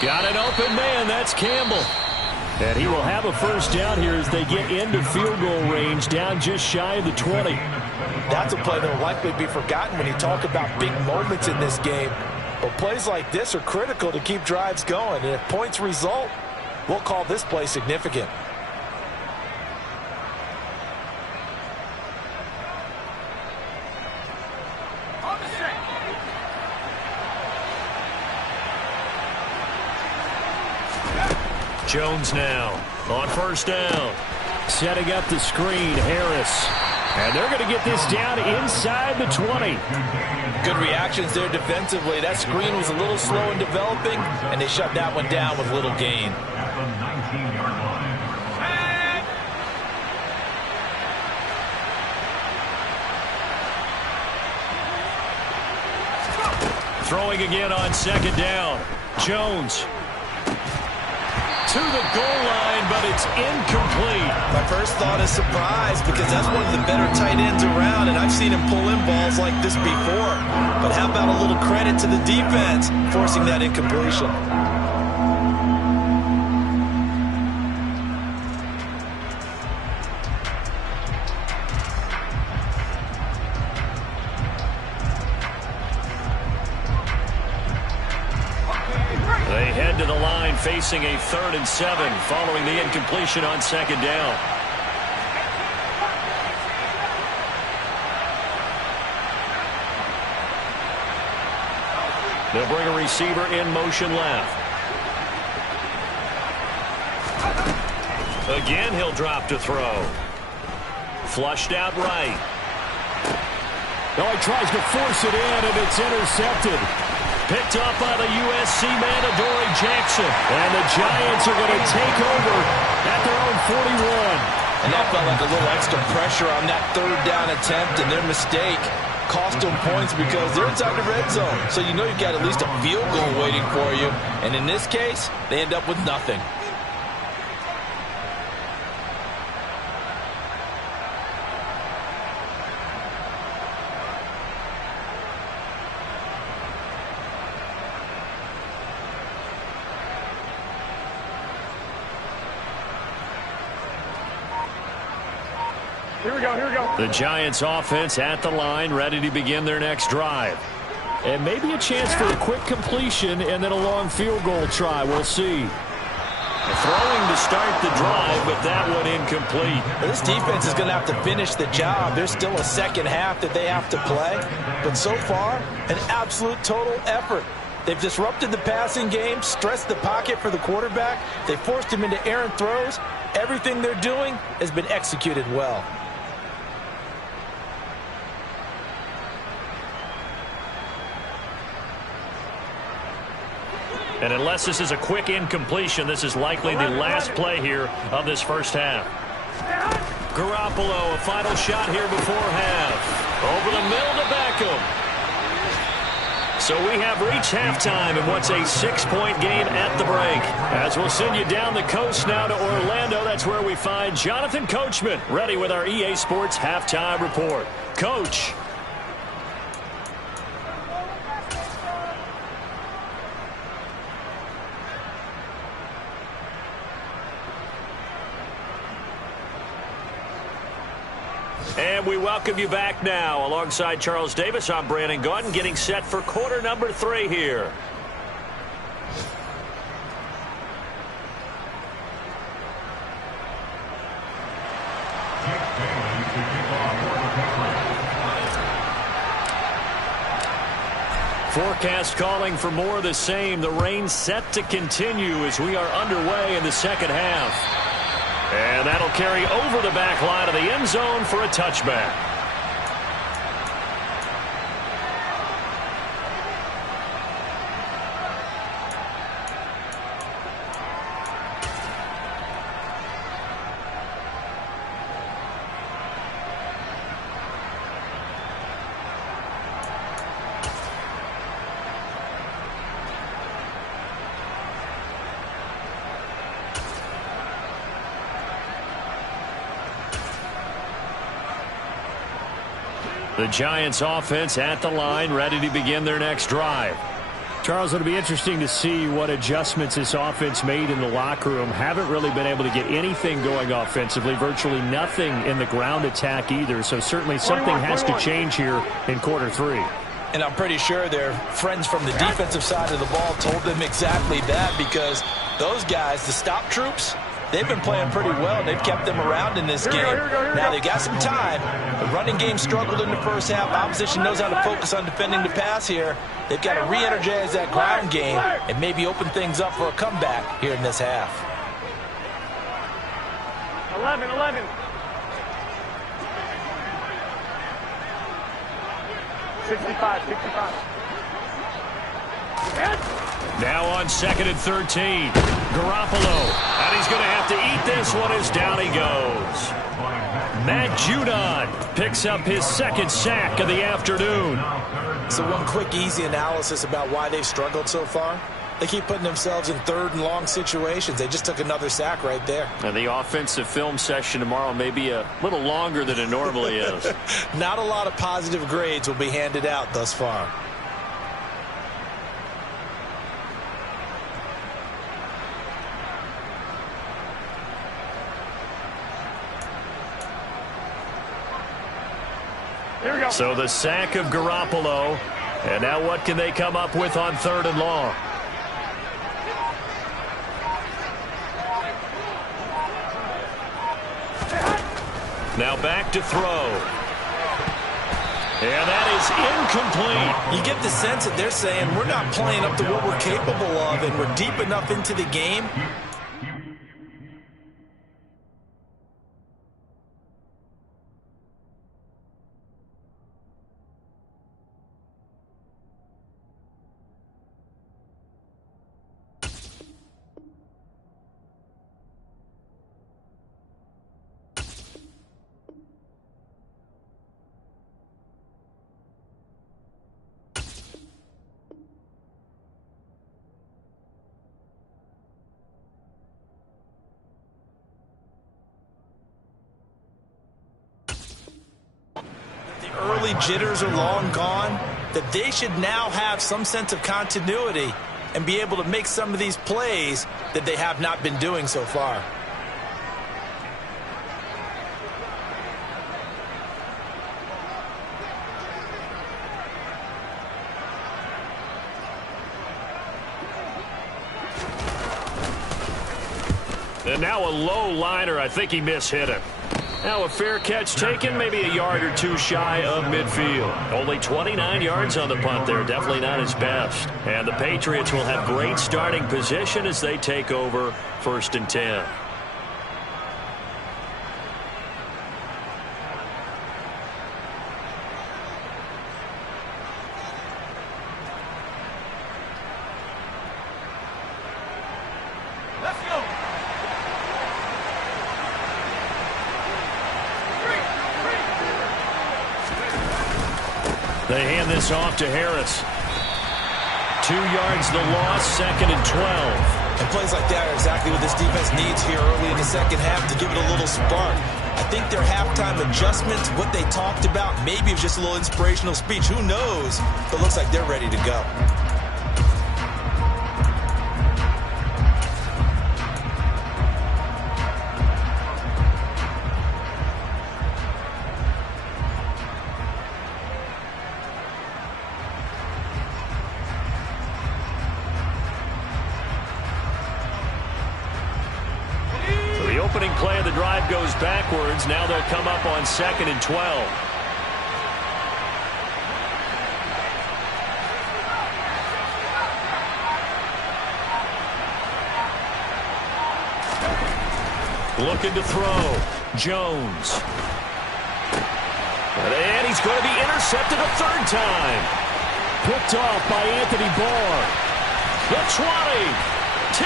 Got an open man. That's Campbell. And he will have a first down here as they get into field goal range, down just shy of the 20. That's a play that will likely be forgotten when you talk about big moments in this game. But plays like this are critical to keep drives going. And if points result, we'll call this play significant. Jones now on 1st down. Setting up the screen, Harris. And they're going to get this down inside the 20. Good reactions there defensively. That screen was a little slow in developing, and they shut that one down with little gain. Throwing again on 2nd down. Jones. To the goal line, but it's incomplete. My first thought is surprise, because that's one of the better tight ends around, and I've seen him pull in balls like this before. But how about a little credit to the defense forcing that incompletion? They head to the line facing a 3rd and 7 following the incompletion on 2nd down. They'll bring a receiver in motion left. Again, he'll drop to throw. Flushed out right. Oh, he tries to force it in, and it's intercepted. Picked up by the USC man, Adoree Jackson. And the Giants are going to take over at their own 41. And that felt like a little extra pressure on that third down attempt, and their mistake cost them points because they're inside the red zone. So you know you've got at least a field goal waiting for you. And in this case, they end up with nothing. Here we go. The Giants offense at the line, ready to begin their next drive. And maybe a chance for a quick completion and then a long field goal try. We'll see. Throwing to start the drive, but that one incomplete. This defense is going to have to finish the job. There's still a second half that they have to play. But so far, an absolute total effort. They've disrupted the passing game, stressed the pocket for the quarterback. They forced him into errant throws. Everything they're doing has been executed well. And unless this is a quick incompletion, this is likely the last play here of this first half. Garoppolo, a final shot here before half. Over the middle to Beckham. So we have reached halftime in what's a 6-point game at the break. As we'll send you down the coast now to Orlando, that's where we find Jonathan Coachman, ready with our EA Sports Halftime Report. Coach. And we welcome you back now. Alongside Charles Davis, I'm Brandon Gaudin, getting set for quarter number 3 here. Forecast calling for more of the same. The rain set to continue as we are underway in the second half. And that'll carry over the back line of the end zone for a touchback. The Giants offense at the line, ready to begin their next drive. Charles, it'll be interesting to see what adjustments this offense made in the locker room. Haven't really been able to get anything going offensively, virtually nothing in the ground attack either. So certainly something has to change here in quarter 3. And I'm pretty sure their friends from the defensive side of the ball told them exactly that, because those guys, the stop troops, they've been playing pretty well. They've kept them around in this game. Now, they got some time. The running game struggled in the first half. Opposition knows how to focus on defending the pass here. They've got to re-energize that ground game and maybe open things up for a comeback here in this half. 11. Sixty-five. Now on 2nd and 13. Garoppolo. And he's going to have to eat this one as down he goes. Matt Judon picks up his second sack of the afternoon. So one quick, easy analysis about why they've struggled so far. They keep putting themselves in third and long situations. They just took another sack right there. And the offensive film session tomorrow may be a little longer than it normally is. Not a lot of positive grades will be handed out thus far. So the sack of Garoppolo. And now what can they come up with on 3rd and long? Now back to throw. And that is incomplete. You get the sense that they're saying we're not playing up to what we're capable of, and we're deep enough into the game. early jitters are long gone, that they should now have some sense of continuity and be able to make some of these plays that they have not been doing so far. And now a low liner. I think he mishit it. Now a fair catch taken, maybe a yard or two shy of midfield. Only 29 yards on the punt there. Definitely not his best. And the Patriots will have great starting position as they take over 1st and 10. They hand this off to Harris. 2 yards the loss, 2nd and 12. And plays like that are exactly what this defense needs here early in the second half to give it a little spark. I think their halftime adjustments, what they talked about, maybe it was just a little inspirational speech. Who knows? But it looks like they're ready to go. Opening play of the drive goes backwards. Now they'll come up on 2nd and 12. Looking to throw. Jones. And he's going to be intercepted a 3rd time. Picked off by Anthony Barr. The 20. 10.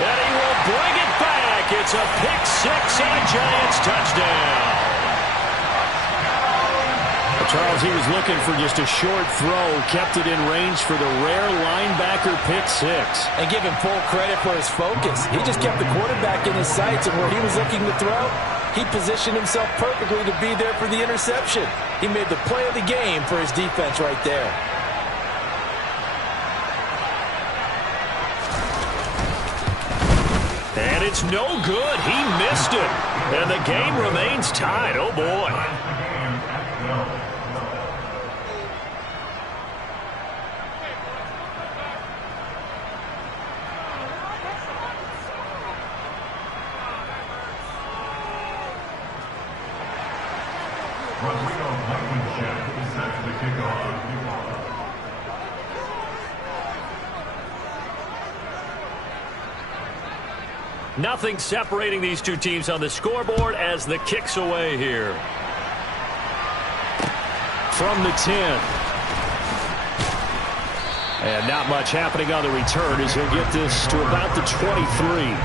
And he will bring it back. It's a pick 6 and a Giants touchdown. Charles, he was looking for just a short throw, kept it in range for the rare linebacker pick 6. And give him full credit for his focus. He just kept the quarterback in his sights, and where he was looking to throw, he positioned himself perfectly to be there for the interception. He made the play of the game for his defense right there. And it's no good. He missed it. And the game remains tied. Oh, boy. Rodrigo Blankenship is set to the kickoff. Nothing separating these two teams on the scoreboard as the kick's away here. From the 10. And not much happening on the return as he'll get this to about the 23.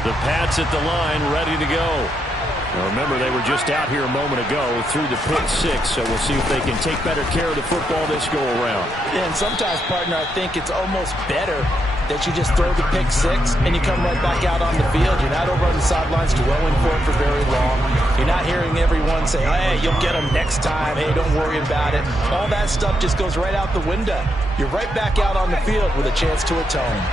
The Pats at the line, ready to go. Now remember, they were just out here a moment ago through the pick 6, so we'll see if they can take better care of the football this go-around. Yeah, and sometimes, partner, I think it's almost better that you just throw the pick 6 and you come right back out on the field. You're not over on the sidelines dwelling for it for very long. You're not hearing everyone say, hey, you'll get them next time. Hey, don't worry about it. All that stuff just goes right out the window. You're right back out on the field with a chance to atone.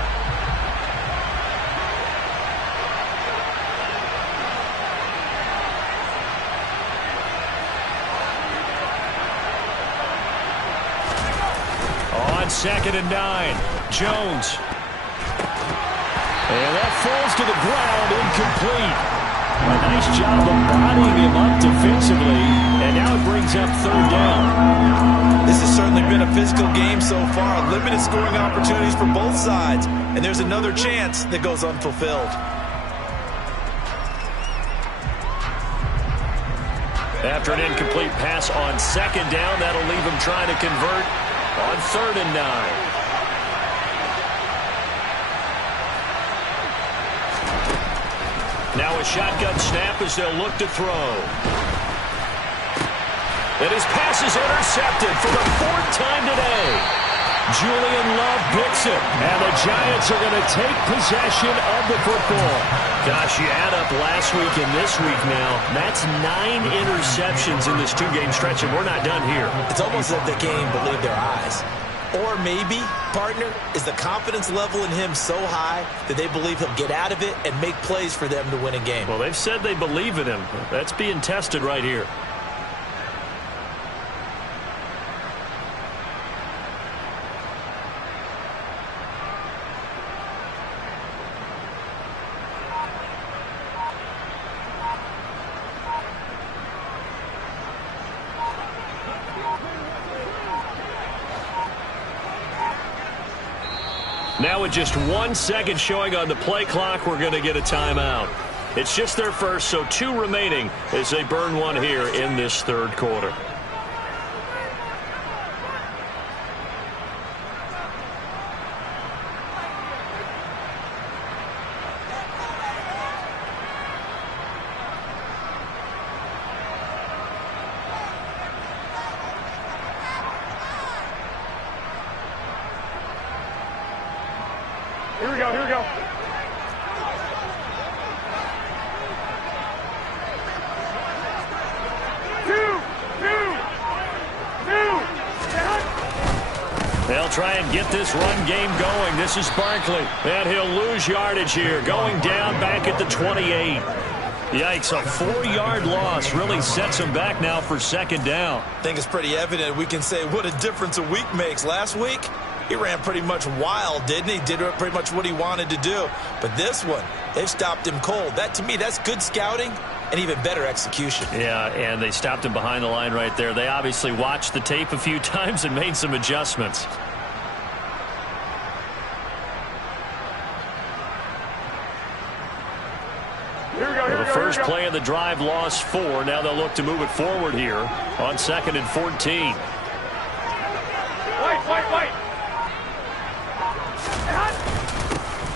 On 2nd and 9, Jones. And that falls to the ground, incomplete. A nice job of bodying him up defensively, and now it brings up 3rd down. This has certainly been a physical game so far. Limited scoring opportunities for both sides, and there's another chance that goes unfulfilled. After an incomplete pass on 2nd down, that'll leave him trying to convert on 3rd and 9. Now a shotgun snap as they'll look to throw. And his pass is intercepted for the 4th time today. Julian Love picks it, and the Giants are going to take possession of the football. Gosh, you add up last week and this week now, that's 9 interceptions in this 2-game stretch, and we're not done here. It's almost as if the game believed their eyes. Or maybe, partner, is the confidence level in him so high that they believe he'll get out of it and make plays for them to win a game. Well, they've said they believe in him. That's being tested right here. Now with just 1 second showing on the play clock, we're going to get a timeout. It's just their first, so 2 remaining as they burn one here in this 3rd quarter. Here we go, here we go. They'll try and get this run game going. This is Barkley, and he'll lose yardage here, going down back at the 28. Yikes, a 4-yard loss really sets him back now for 2nd down. I think it's pretty evident. We can say what a difference a week makes. Last week, he ran pretty much wild, didn't he? Did pretty much what he wanted to do. But this one, they've stopped him cold. That, to me, that's good scouting and even better execution. Yeah, and they stopped him behind the line right there. They obviously watched the tape a few times and made some adjustments. The first play of the drive lost 4. Now they'll look to move it forward here on 2nd and 14. Wait.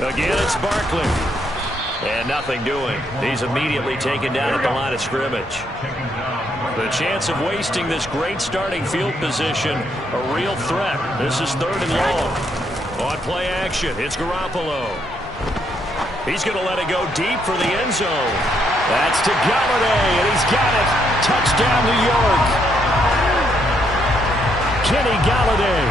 Again, it's Barkley. And nothing doing. He's immediately taken down at the line of scrimmage. The chance of wasting this great starting field position, a real threat. This is 3rd and long. On play action, it's Garoppolo. He's going to let it go deep for the end zone. That's to Galladay, and he's got it. Touchdown, New York. Kenny Galladay.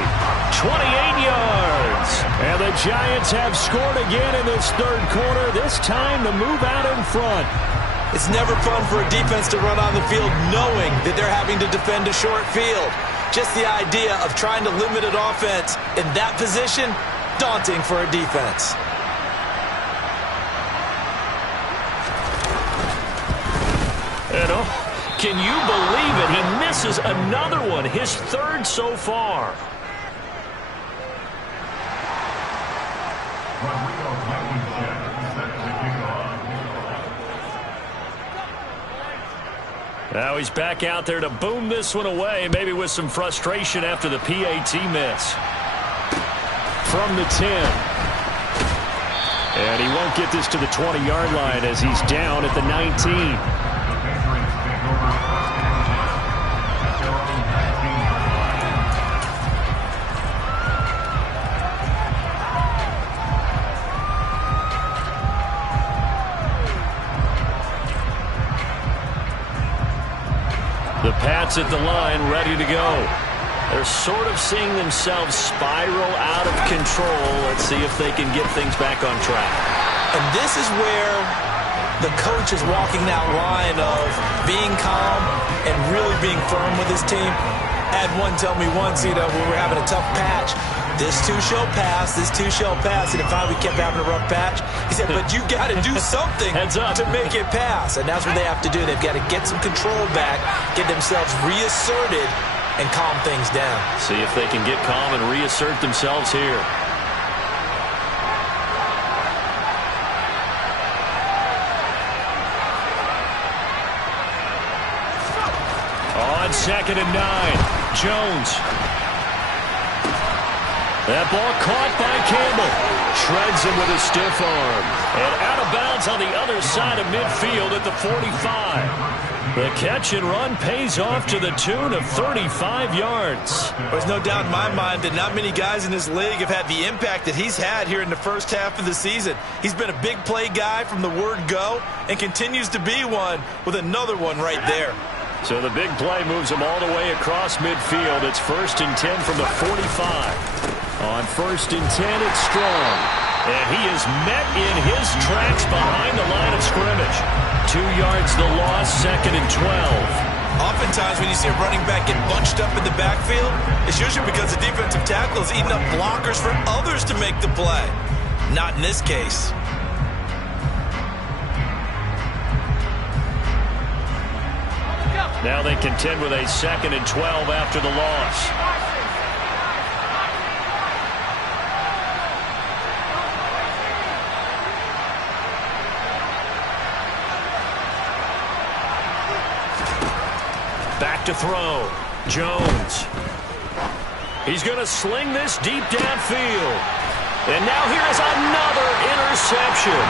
28 yards. And the Giants have scored again in this 3rd quarter, this time to move out in front. It's never fun for a defense to run on the field knowing that they're having to defend a short field. Just the idea of trying to limit an offense in that position, daunting for a defense. Can you believe it? He misses another one, his 3rd so far. Now he's back out there to boom this one away, maybe with some frustration after the PAT miss. From the 10. And he won't get this to the 20-yard line as he's down at the 19. The Pats at the line, ready to go. They're sort of seeing themselves spiral out of control. Let's see if they can get things back on track. And this is where the coach is walking that line of being calm and really being firm with his team. I had one tell me once, when we were having a tough patch, this too shall pass, this too shall pass. And if we kept having a rough patch, he said, but you got to do something to make it pass. And that's what they have to do. They've got to get some control back, get themselves reasserted, and calm things down. See if they can get calm and reassert themselves here. On 2nd and 9, Jones. That ball caught by Campbell. Shreds him with a stiff arm. And out of bounds on the other side of midfield at the 45. The catch and run pays off to the tune of 35 yards. There's no doubt in my mind that not many guys in this league have had the impact that he's had here in the first half of the season. He's been a big play guy from the word go and continues to be one with another one right there. So the big play moves him all the way across midfield. It's 1st and 10 from the 45. On 1st and 10, it's Strong. And he is met in his tracks behind the line of scrimmage. 2 yards the loss, 2nd and 12. Oftentimes when you see a running back get bunched up in the backfield, it's usually because the defensive tackle is eating up blockers for others to make the play. Not in this case. Now they contend with a 2nd and 12 after the loss. Back to throw. Jones. He's going to sling this deep downfield. And now here is another interception.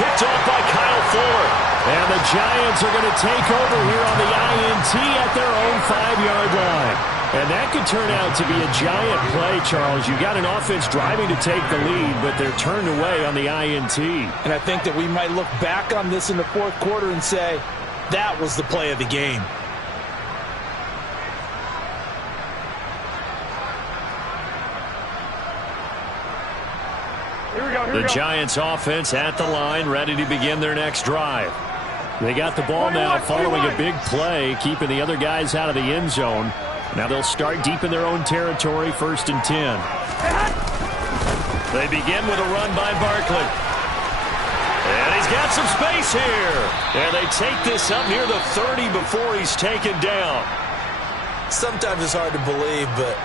Picked off by Kyle Fuller. And the Giants are going to take over here on the INT at their own 5-yard line. And that could turn out to be a giant play, Charles. You got an offense driving to take the lead, but they're turned away on the INT. And I think that we might look back on this in the 4th quarter and say, that was the play of the game. The Giants offense at the line, ready to begin their next drive. They got the ball now following a big play, keeping the other guys out of the end zone. Now they'll start deep in their own territory, 1st and 10. They begin with a run by Barkley. And he's got some space here. And they take this up near the 30 before he's taken down. Sometimes it's hard to believe, but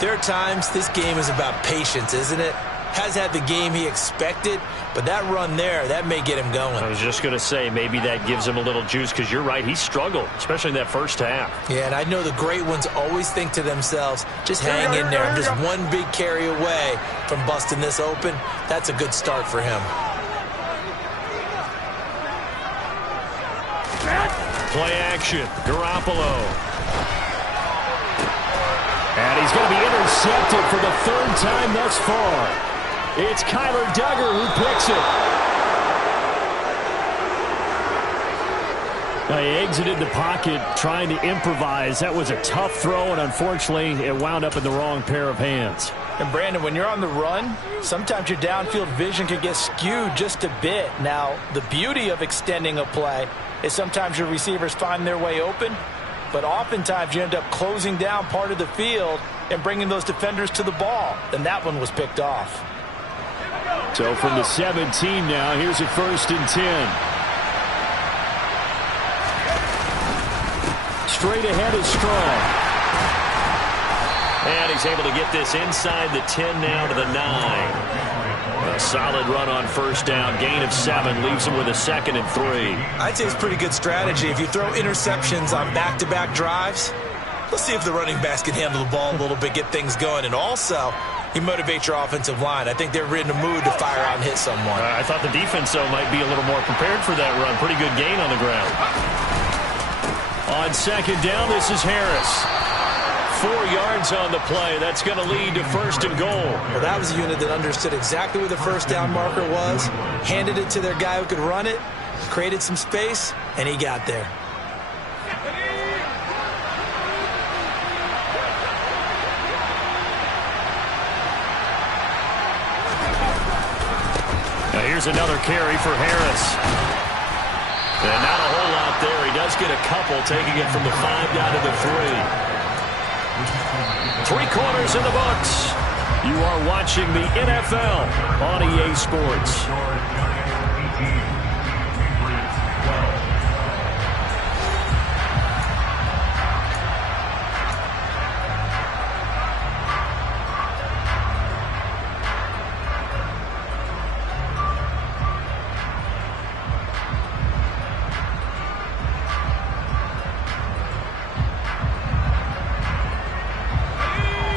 there are times this game is about patience, isn't it? Has had the game he expected, but that run there, that may get him going. I was just going to say, maybe that gives him a little juice, because you're right, he struggled, especially in that first half. Yeah, and I know the great ones always think to themselves, just hang in there. I'm just one big carry away from busting this open. That's a good start for him. Play action, Garoppolo. And he's going to be intercepted for the 3rd time thus far. It's Kyler Duggar who picks it. Now he exited the pocket trying to improvise. That was a tough throw, and unfortunately, it wound up in the wrong pair of hands. And Brandon, when you're on the run, sometimes your downfield vision can get skewed just a bit. Now, the beauty of extending a play is sometimes your receivers find their way open, but oftentimes you end up closing down part of the field and bringing those defenders to the ball. And that one was picked off. So from the 17 now, here's a 1st and 10. Straight ahead is Strong. And he's able to get this inside the 10 now to the 9. A solid run on 1st down. Gain of 7 leaves him with a 2nd and 3. I'd say it's pretty good strategy. If you throw interceptions on back-to-back drives, let's see if the running backs can handle the ball a little bit, get things going. And also, you motivate your offensive line. I think they're in a mood to fire out and hit someone. I thought the defense, though, might be a little more prepared for that run. Pretty good gain on the ground. On 2nd down, this is Harris. 4 yards on the play. That's going to lead to 1st and goal. Well, that was a unit that understood exactly where the 1st down marker was, handed it to their guy who could run it, created some space, and he got there. Now here's another carry for Harris. And not a whole lot there. He does get a couple, taking it from the 5 down to the 3. 3 quarters in the books. You are watching the NFL on EA Sports.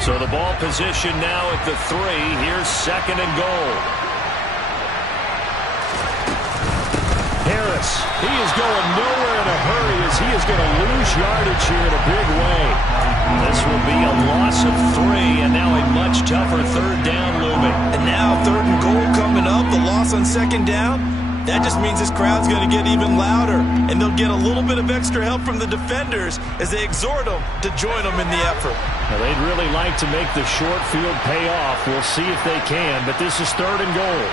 So the ball position now at the 3. Here's 2nd and goal. Harris, he is going nowhere in a hurry as as he is going to lose yardage here in a big way. This will be a loss of 3, and now a much tougher third down looming. And now 3rd and goal coming up, the loss on 2nd down. That just means this crowd's going to get even louder, and they'll get a little bit of extra help from the defenders as they exhort them to join them in the effort. Now, they'd really like to make the short field pay off. We'll see if they can, but this is 3rd and goal.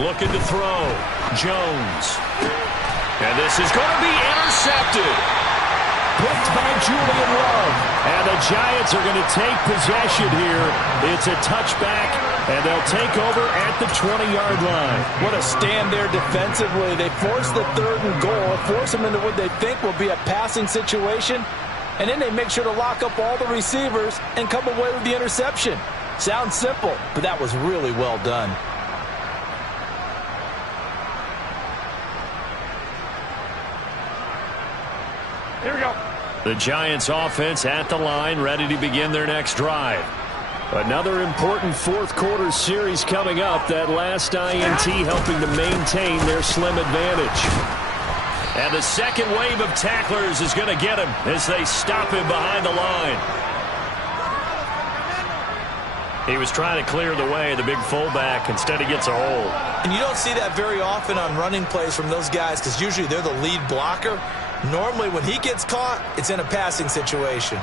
Looking to throw. Jones. And this is going to be intercepted. Picked by Julian Love. And the Giants are going to take possession here. It's a touchback, and they'll take over at the 20-yard line. What a stand there defensively. They force the 3rd and goal, force them into what they think will be a passing situation, and then they make sure to lock up all the receivers and come away with the interception. Sounds simple, but that was really well done. Here we go. The Giants offense at the line, ready to begin their next drive. Another important fourth-quarter series coming up. That last INT helping to maintain their slim advantage. And the second wave of tacklers is going to get him as they stop him behind the line. He was trying to clear the way, the big fullback. Instead, he gets a hold. And you don't see that very often on running plays from those guys because usually they're the lead blocker. Normally, when he gets caught, it's in a passing situation.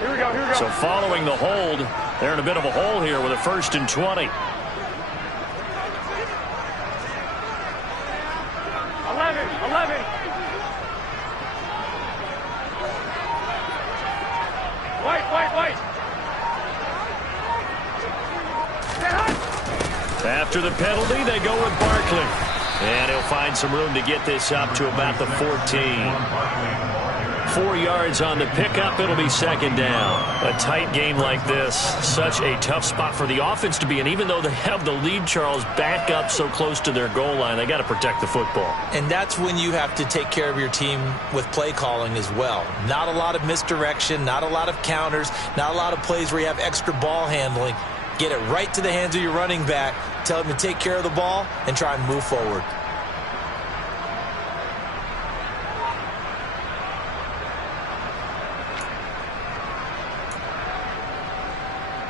Here we go, here we go. So following the hold, they're in a bit of a hole here with a 1st and 20. 11. Wait. After the penalty, they go with Barkley. And he'll find some room to get this up to about the 14. 4 yards on the pickup. It'll be 2nd down. A tight game like this, such a tough spot for the offense to be in. Even though they have the lead, Charles, back up so close to their goal line, they got to protect the football. And that's when you have to take care of your team with play calling as well. Not a lot of misdirection, not a lot of counters, not a lot of plays where you have extra ball handling. Get it right to the hands of your running back, tell him to take care of the ball, and try and move forward.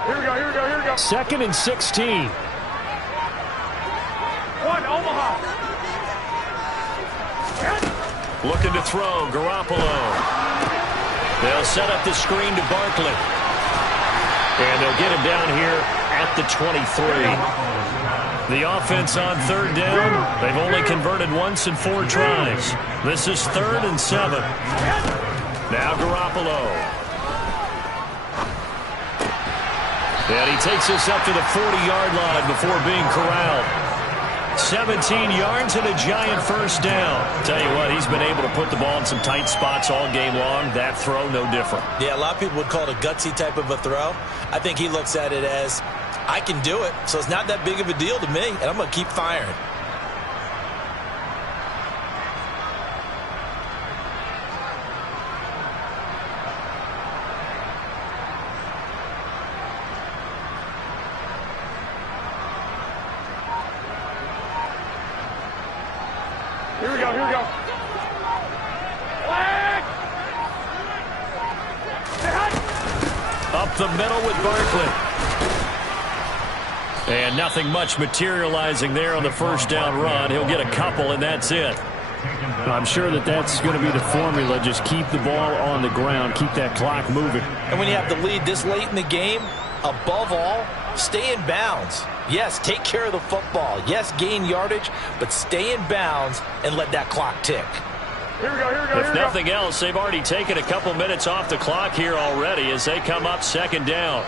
Here we go. 2nd and 16. 1, Omaha. Looking to throw, Garoppolo. They'll set up the screen to Barkley. And they'll get him down here at the 23. The offense on 3rd down, they've only converted once in 4 tries. This is 3rd and 7. Now Garoppolo. And he takes us up to the 40-yard line before being corralled. 17 yards and a giant 1st down. Tell you what, he's been able to put the ball in some tight spots all game long. That throw, no different. Yeah, a lot of people would call it a gutsy type of a throw. I think he looks at it as, I can do it, so it's not that big of a deal to me, and I'm going to keep firing. Here we go. Flag! Up the middle with Barkley. And nothing much materializing there on the 1st down run. He'll get a couple, and that's it. I'm sure that's going to be the formula. Just keep the ball on the ground. Keep that clock moving. And when you have the lead this late in the game, above all, stay in bounds. Yes, take care of the football. Yes, gain yardage, but stay in bounds and let that clock tick. Here we go. If nothing else, they've already taken a couple minutes off the clock here already as they come up 2nd down.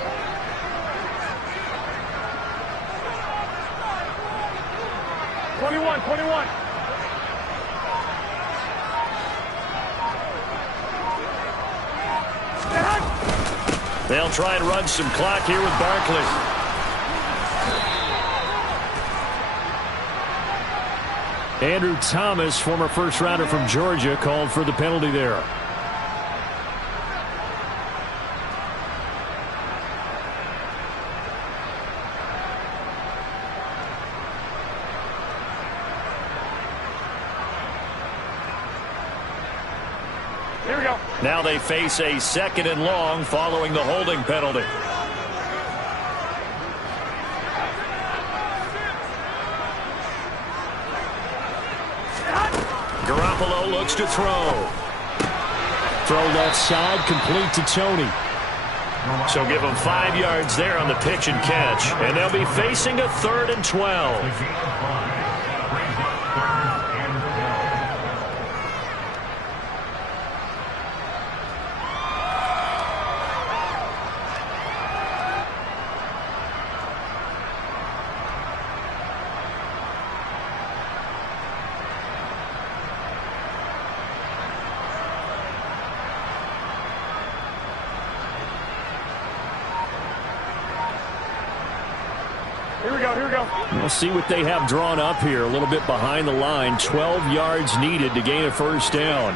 '21. They'll try and run some clock here with Barkley. Andrew Thomas, former first-rounder from Georgia, called for the penalty there. Here we go. Now they face a 2nd and long following the holding penalty. Garoppolo looks to throw. Throw left side, complete to Tony. So give them 5 yards there on the pitch and catch. And they'll be facing a 3rd and 12. Here we go, here we go. We'll see what they have drawn up here. A little bit behind the line. 12 yards needed to gain a first down.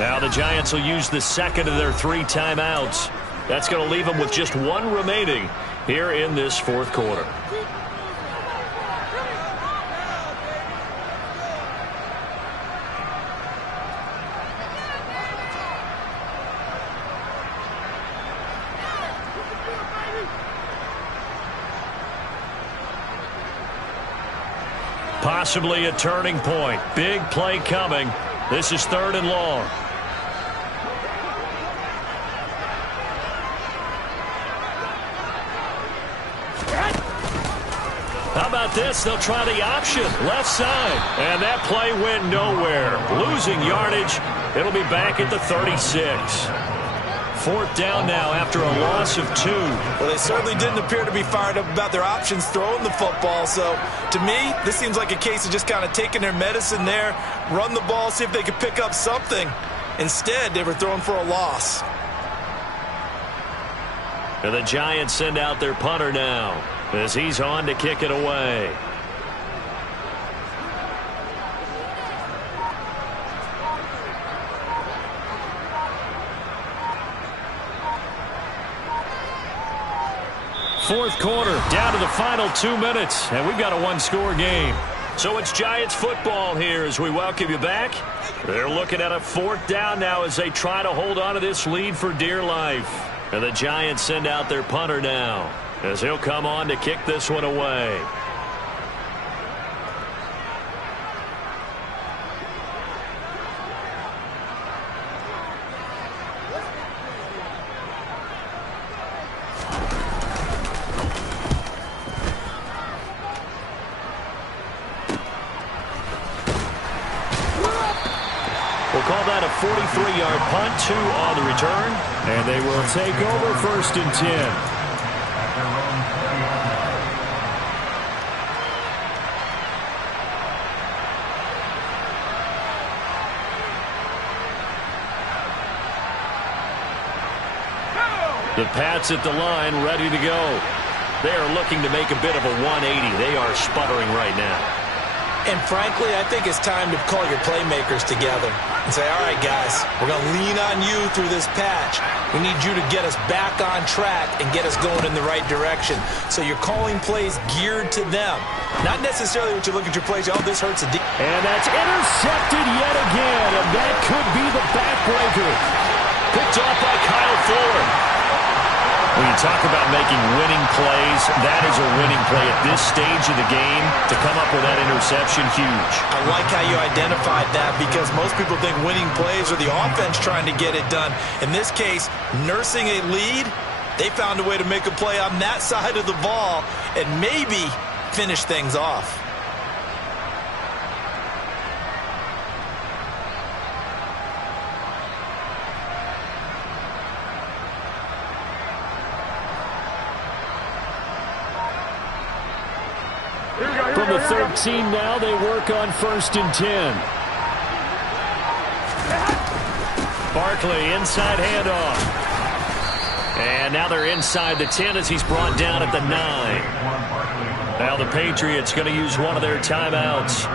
Now the Giants will use the 2nd of their 3 timeouts. That's going to leave them with just 1 remaining here in this 4th quarter. Possibly a turning point. Big play coming. This is 3rd and long. How about this? They'll try the option. Left side. And that play went nowhere. Losing yardage. It'll be back at the 36. 4th down now after a loss of 2. Well, they certainly didn't appear to be fired up about their options throwing the football. So, to me, this seems like a case of just kind of taking their medicine there, run the ball, see if they could pick up something. Instead, they were throwing for a loss. And the Giants send out their punter now as he's on to kick it away. Fourth quarter, down to the final 2 minutes, and we've got a 1-score game. So it's Giants football here as we welcome you back. They're looking at a 4th down now as they try to hold on to this lead for dear life. And the Giants send out their punter now as he'll come on to kick this one away. We'll call that a 43-yard punt, 2 on the return, and they will take over 1st and 10. The Pats at the line, ready to go. They are looking to make a bit of a 180. They are sputtering right now. And frankly, I think it's time to call your playmakers together and say, all right, guys, we're going to lean on you through this patch. We need you to get us back on track and get us going in the right direction. So you're calling plays geared to them. Not necessarily what you look at your plays, oh, this hurts a deep. And that's intercepted yet again, and that could be the backbreaker. Picked off by Kyle Fuller. When you talk about making winning plays, that is a winning play at this stage of the game. To come up with that interception, huge. I like how you identified that because most people think winning plays are the offense trying to get it done. In this case, nursing a lead, they found a way to make a play on that side of the ball and maybe finish things off. From the 13 now, they work on 1st and 10. Barkley, inside handoff. And now they're inside the 10 as he's brought down at the 9. Now the Patriots going to use one of their timeouts.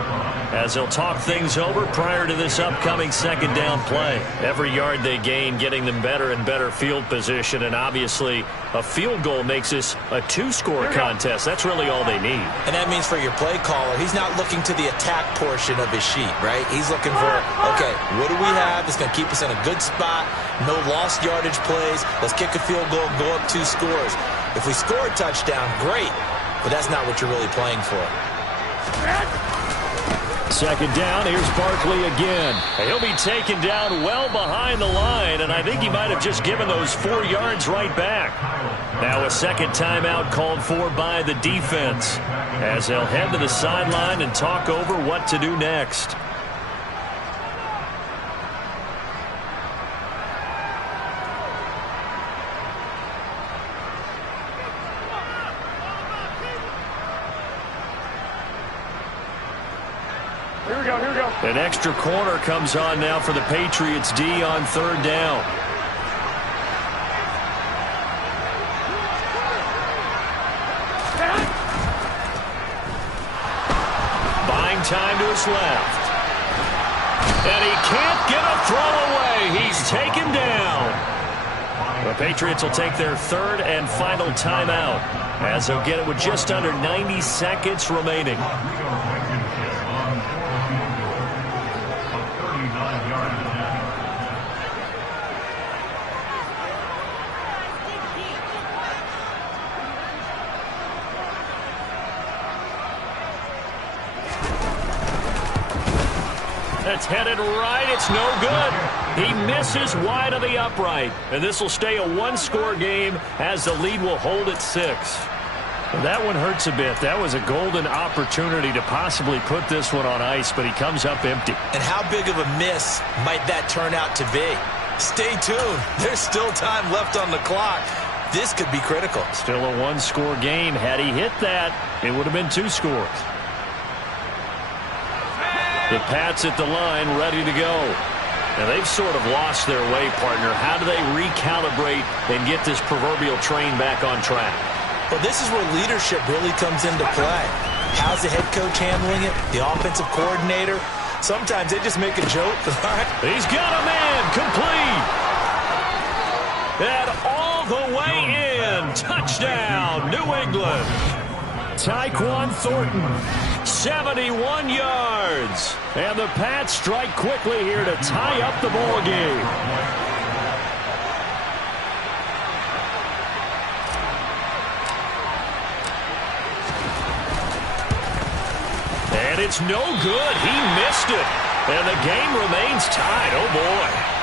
as they'll talk things over prior to this upcoming second down play. Every yard they gain getting them better and better field position, and obviously a field goal makes this a two-score contest. That's really all they need. And that means for your play caller, he's not looking to the attack portion of his sheet, right? He's looking for, okay, what do we have that's going to keep us in a good spot? No lost yardage plays. Let's kick a field goal and go up 2 scores. If we score a touchdown, great, but that's not what you're really playing for. Second down, here's Barkley again. He'll be taken down well behind the line, and I think he might have just given those 4 yards right back. Now a second timeout called for by the defense, as they'll head to the sideline and talk over what to do next. An extra corner comes on now for the Patriots D on third down. Buying time to his left. And he can't get a throw away. He's taken down. The Patriots will take their third and final timeout, as they'll get it with just under 90 seconds remaining. It's headed right. It's no good. He misses wide of the upright. And this will stay a 1-score game as the lead will hold at 6. Well, that one hurts a bit. That was a golden opportunity to possibly put this one on ice, but he comes up empty. And how big of a miss might that turn out to be? Stay tuned. There's still time left on the clock. This could be critical. Still a 1-score game. Had he hit that, it would have been 2 scores. The Pats at the line, ready to go. Now, they've sort of lost their way, partner. How do they recalibrate and get this proverbial train back on track? Well, this is where leadership really comes into play. How's the head coach handling it? The offensive coordinator? Sometimes they just make a joke. He's got a man complete. And all the way in. Touchdown, New England. Tyquan Thornton, 71 yards. And the Pats strike quickly here to tie up the ball game. And it's no good. He missed it. And the game remains tied. Oh, boy.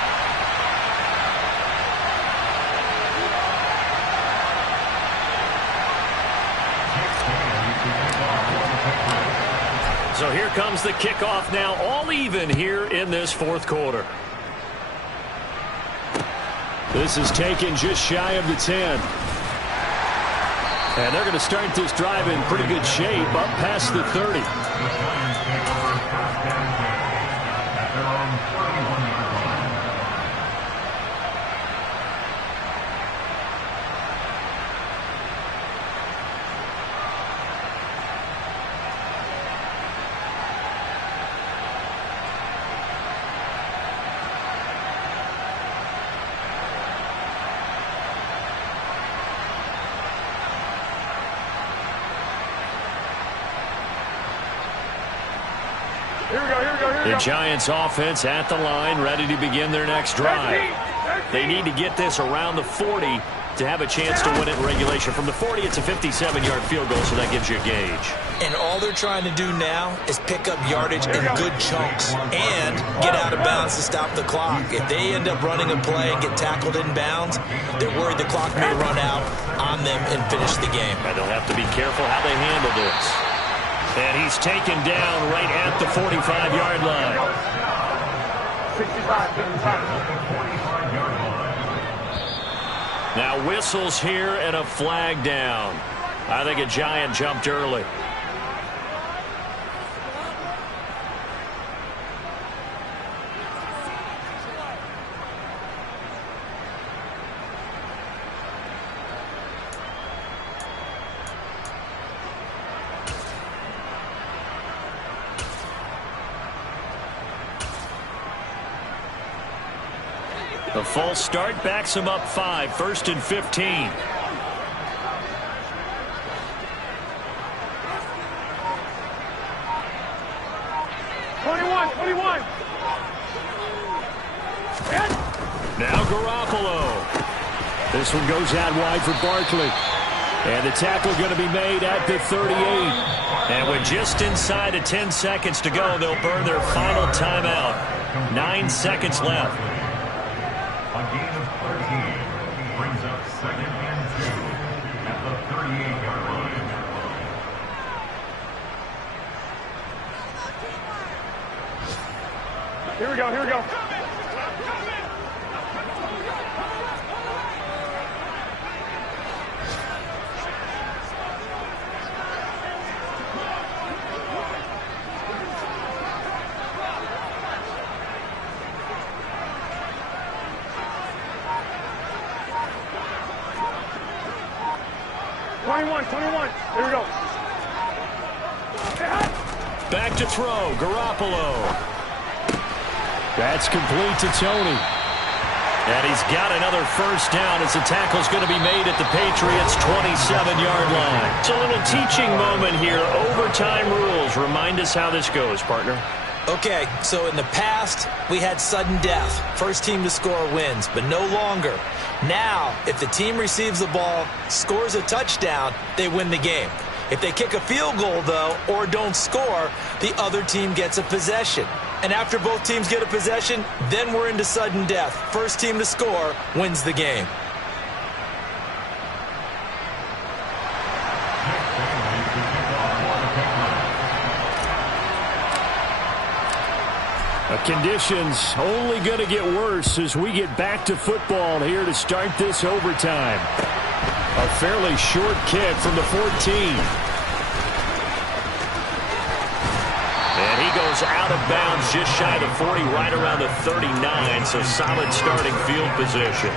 So here comes the kickoff now, all even here in this fourth quarter. This is taken just shy of the 10. And they're going to start this drive in pretty good shape, up past the 30. The Giants offense at the line, ready to begin their next drive. They need to get this around the 40 to have a chance to win it in regulation. From the 40, it's a 57-yard field goal, so that gives you a gauge. And all they're trying to do now is pick up yardage in good chunks and get out of bounds to stop the clock. If they end up running a play and get tackled in bounds, they're worried the clock may run out on them and finish the game. And they'll have to be careful how they handle this. And he's taken down right at the 45-yard line. 65. Now whistles here and a flag down. I think a Giant jumped early. A false start backs him up 5, 1st and 15. 21. Now Garoppolo. This one goes out wide for Barkley. And the tackle going to be made at the 38. And with just inside of 10 seconds to go, they'll burn their final timeout. 9 seconds left. A gain of 13 brings up 2nd and 2 at the 38-yard line. Here we go. 21. Here we go. Back to throw. Garoppolo. That's complete to Tony. And he's got another first down as the tackle's going to be made at the Patriots' 27-yard line. It's a little teaching moment here. Overtime rules. Remind us how this goes, partner. Okay, so in the past, we had sudden death. First team to score wins, but no longer. Now, if the team receives the ball, scores a touchdown, they win the game. If they kick a field goal, though, or don't score, the other team gets a possession. And after both teams get a possession, then we're into sudden death. First team to score wins the game. Conditions only going to get worse as we get back to football here to start this overtime. A fairly short kick from the 14. And he goes out of bounds just shy of the 40, right around the 39, so solid starting field position.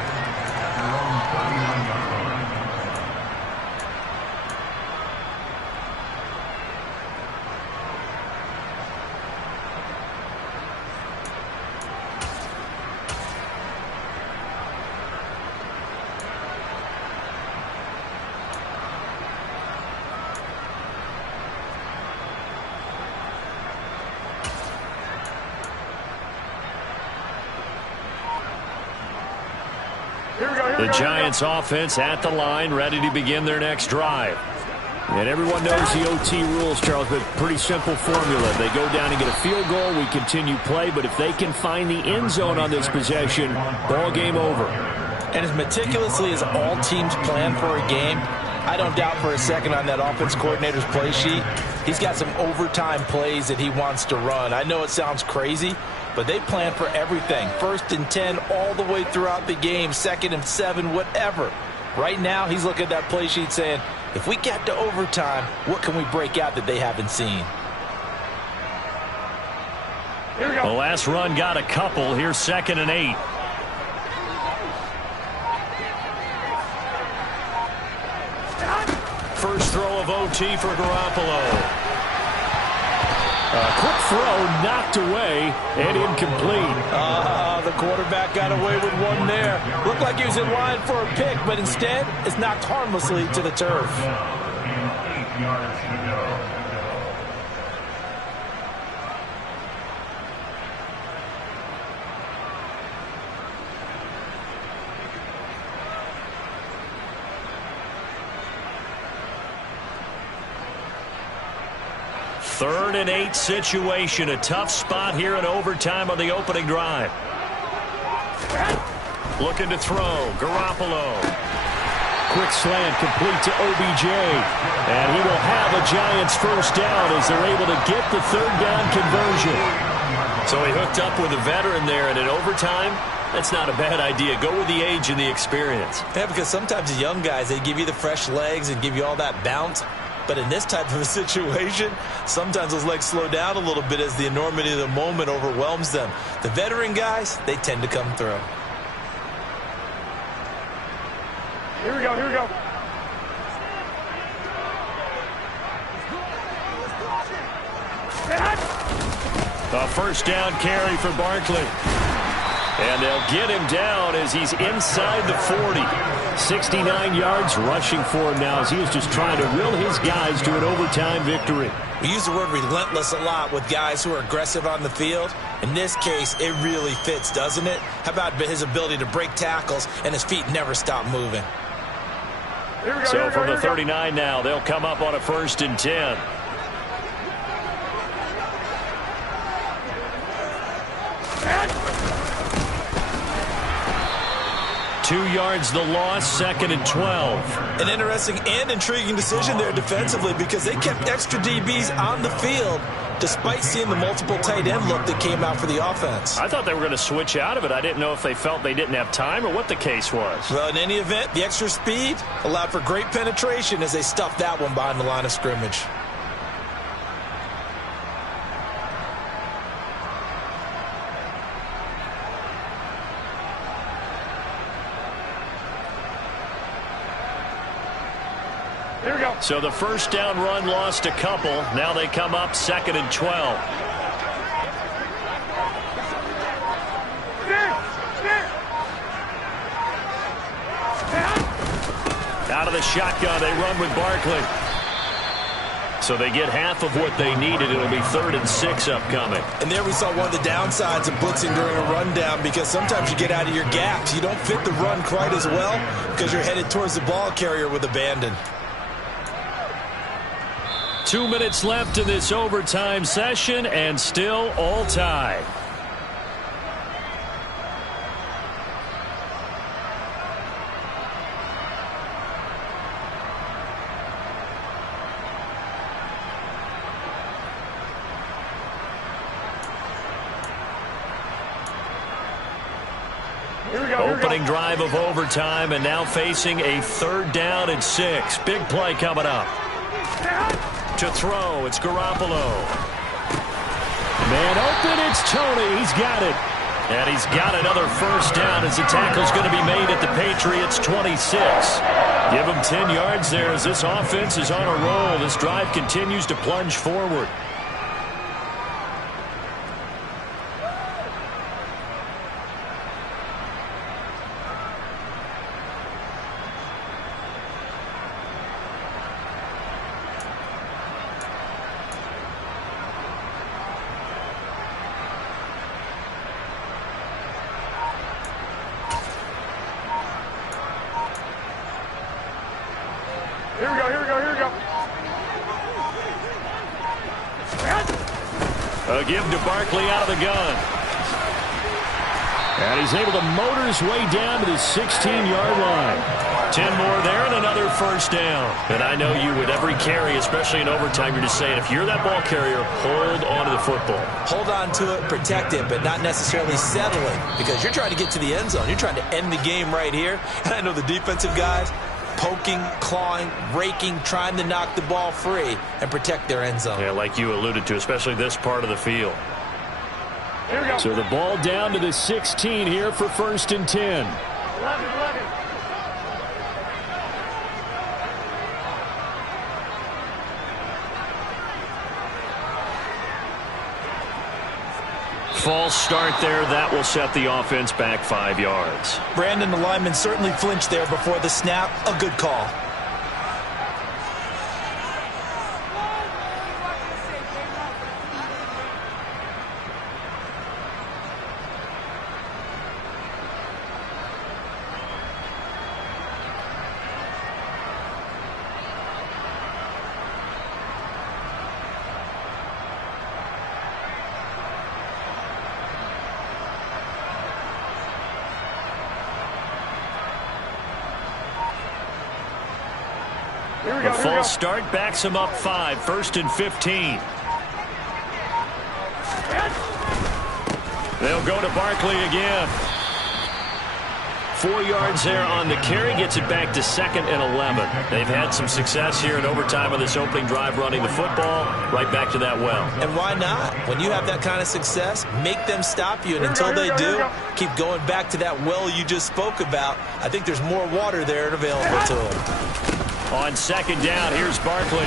The Giants offense at the line, ready to begin their next drive. And everyone knows the OT rules, Charles, but pretty simple formula. They go down and get a field goal, we continue play, but if they can find the end zone on this possession, ball game over. And as meticulously as all teams plan for a game, I don't doubt for a second on that offense coordinator's play sheet, he's got some overtime plays that he wants to run. I know it sounds crazy, but they plan for everything. 1st and 10 all the way throughout the game, 2nd and 7, whatever. Right now, he's looking at that play sheet saying, if we get to overtime, what can we break out that they haven't seen? The last run got a couple. Here's 2nd and 8. First throw of OT for Garoppolo. A quick throw knocked away and incomplete. The quarterback got away with one there. Looked like he was in line for a pick, but instead it's knocked harmlessly to the turf. 8 yards to go. Third and 8 situation. A tough spot here in overtime on the opening drive. Looking to throw. Garoppolo. Quick slant complete to OBJ. And he will have a Giants first down as they're able to get the third down conversion. So he hooked up with a veteran there, and in overtime, that's not a bad idea. Go with the age and the experience. Yeah, because sometimes the young guys, they give you the fresh legs and give you all that bounce. But in this type of a situation, sometimes those legs slow down a little bit as the enormity of the moment overwhelms them. The veteran guys, they tend to come through. Here we go. A first down carry for Barkley. And they'll get him down as he's inside the 40. 69 yards rushing for him now as he is just trying to will his guys to an overtime victory. We use the word relentless a lot with guys who are aggressive on the field. In this case, it really fits, doesn't it? How about his ability to break tackles and his feet never stop moving? So from the 39 now, they'll come up on a 1st and 10. 2 yards the loss, 2nd and 12. An interesting and intriguing decision there defensively because they kept extra DBs on the field despite seeing the multiple tight end look that came out for the offense. I thought they were going to switch out of it. I didn't know if they felt they didn't have time or what the case was. Well, in any event, the extra speed allowed for great penetration as they stuffed that one behind the line of scrimmage. So the 1st down run lost a couple. Now they come up 2nd and 12. Out of the shotgun, they run with Barkley. So they get half of what they needed. It'll be 3rd and 6 upcoming. And there we saw one of the downsides of blitzing during a rundown because sometimes you get out of your gaps. You don't fit the run quite as well because you're headed towards the ball carrier with abandon. 2 minutes left in this overtime session and still all tied. Opening drive of overtime and now facing a 3rd down and 6. Big play coming up. To throw, it's Garoppolo. Man open, it's Tony. He's got it. And he's got another 1st down as the tackle's going to be made at the Patriots 26. Give him 10 yards there as this offense is on a roll. This drive continues to plunge forward. Here we go. A give to Barkley out of the gun. And he's able to motor his way down to the 16-yard line. 10 more there and another 1st down. And I know you with every carry, especially in overtime, you're just saying if you're that ball carrier, hold on to the football. Hold on to it, protect it, but not necessarily settling because you're trying to get to the end zone. You're trying to end the game right here. And I know the defensive guys poking, clawing, raking, trying to knock the ball free and protect their end zone. Yeah, like you alluded to, especially this part of the field. Here we go. So the ball down to the 16 here for 1st and 10. 11. False start there. That will set the offense back 5 yards. Brandon, the lineman certainly flinched there before the snap. A good call. The false start backs him up 5, 1st and 15. They'll go to Barkley again. 4 yards there on the carry, gets it back to 2nd and 11. They've had some success here in overtime on this opening drive running the football. Right back to that well. And why not? When you have that kind of success, make them stop you. And until they do, keep going back to that well you just spoke about. I think there's more water there and available to them. On 2nd down, here's Barkley.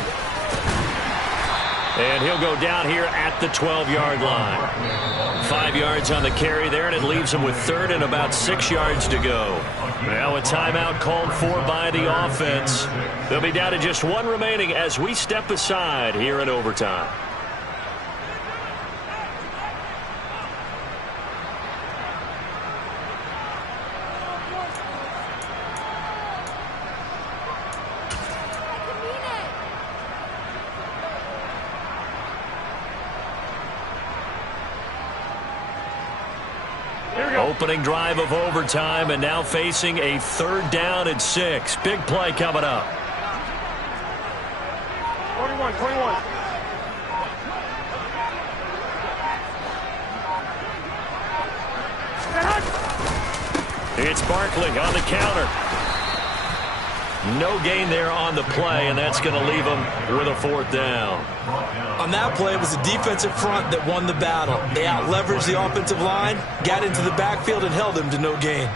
And he'll go down here at the 12-yard line. 5 yards on the carry there, and it leaves him with third and about 6 yards to go. Now a timeout called for by the offense. They'll be down to just one remaining as we step aside here in overtime. Opening drive of overtime, and now facing a 3rd down and 6. Big play coming up. 21. It's Barkley on the counter. No gain there on the play, and that's going to leave him with a 4th down. On that play, it was the defensive front that won the battle. They out-leveraged the offensive line, got into the backfield, and held him to no gain.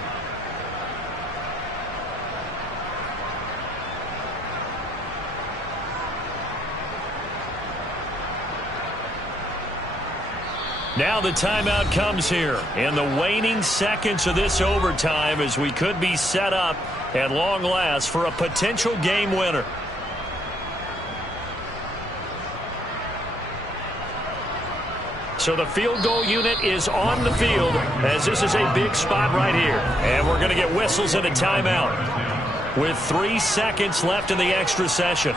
Now the timeout comes here in the waning seconds of this overtime as we could be set up at long last for a potential game winner. So the field goal unit is on the field as this is a big spot right here. And we're going to get whistles and a timeout with 3 seconds left in the extra session.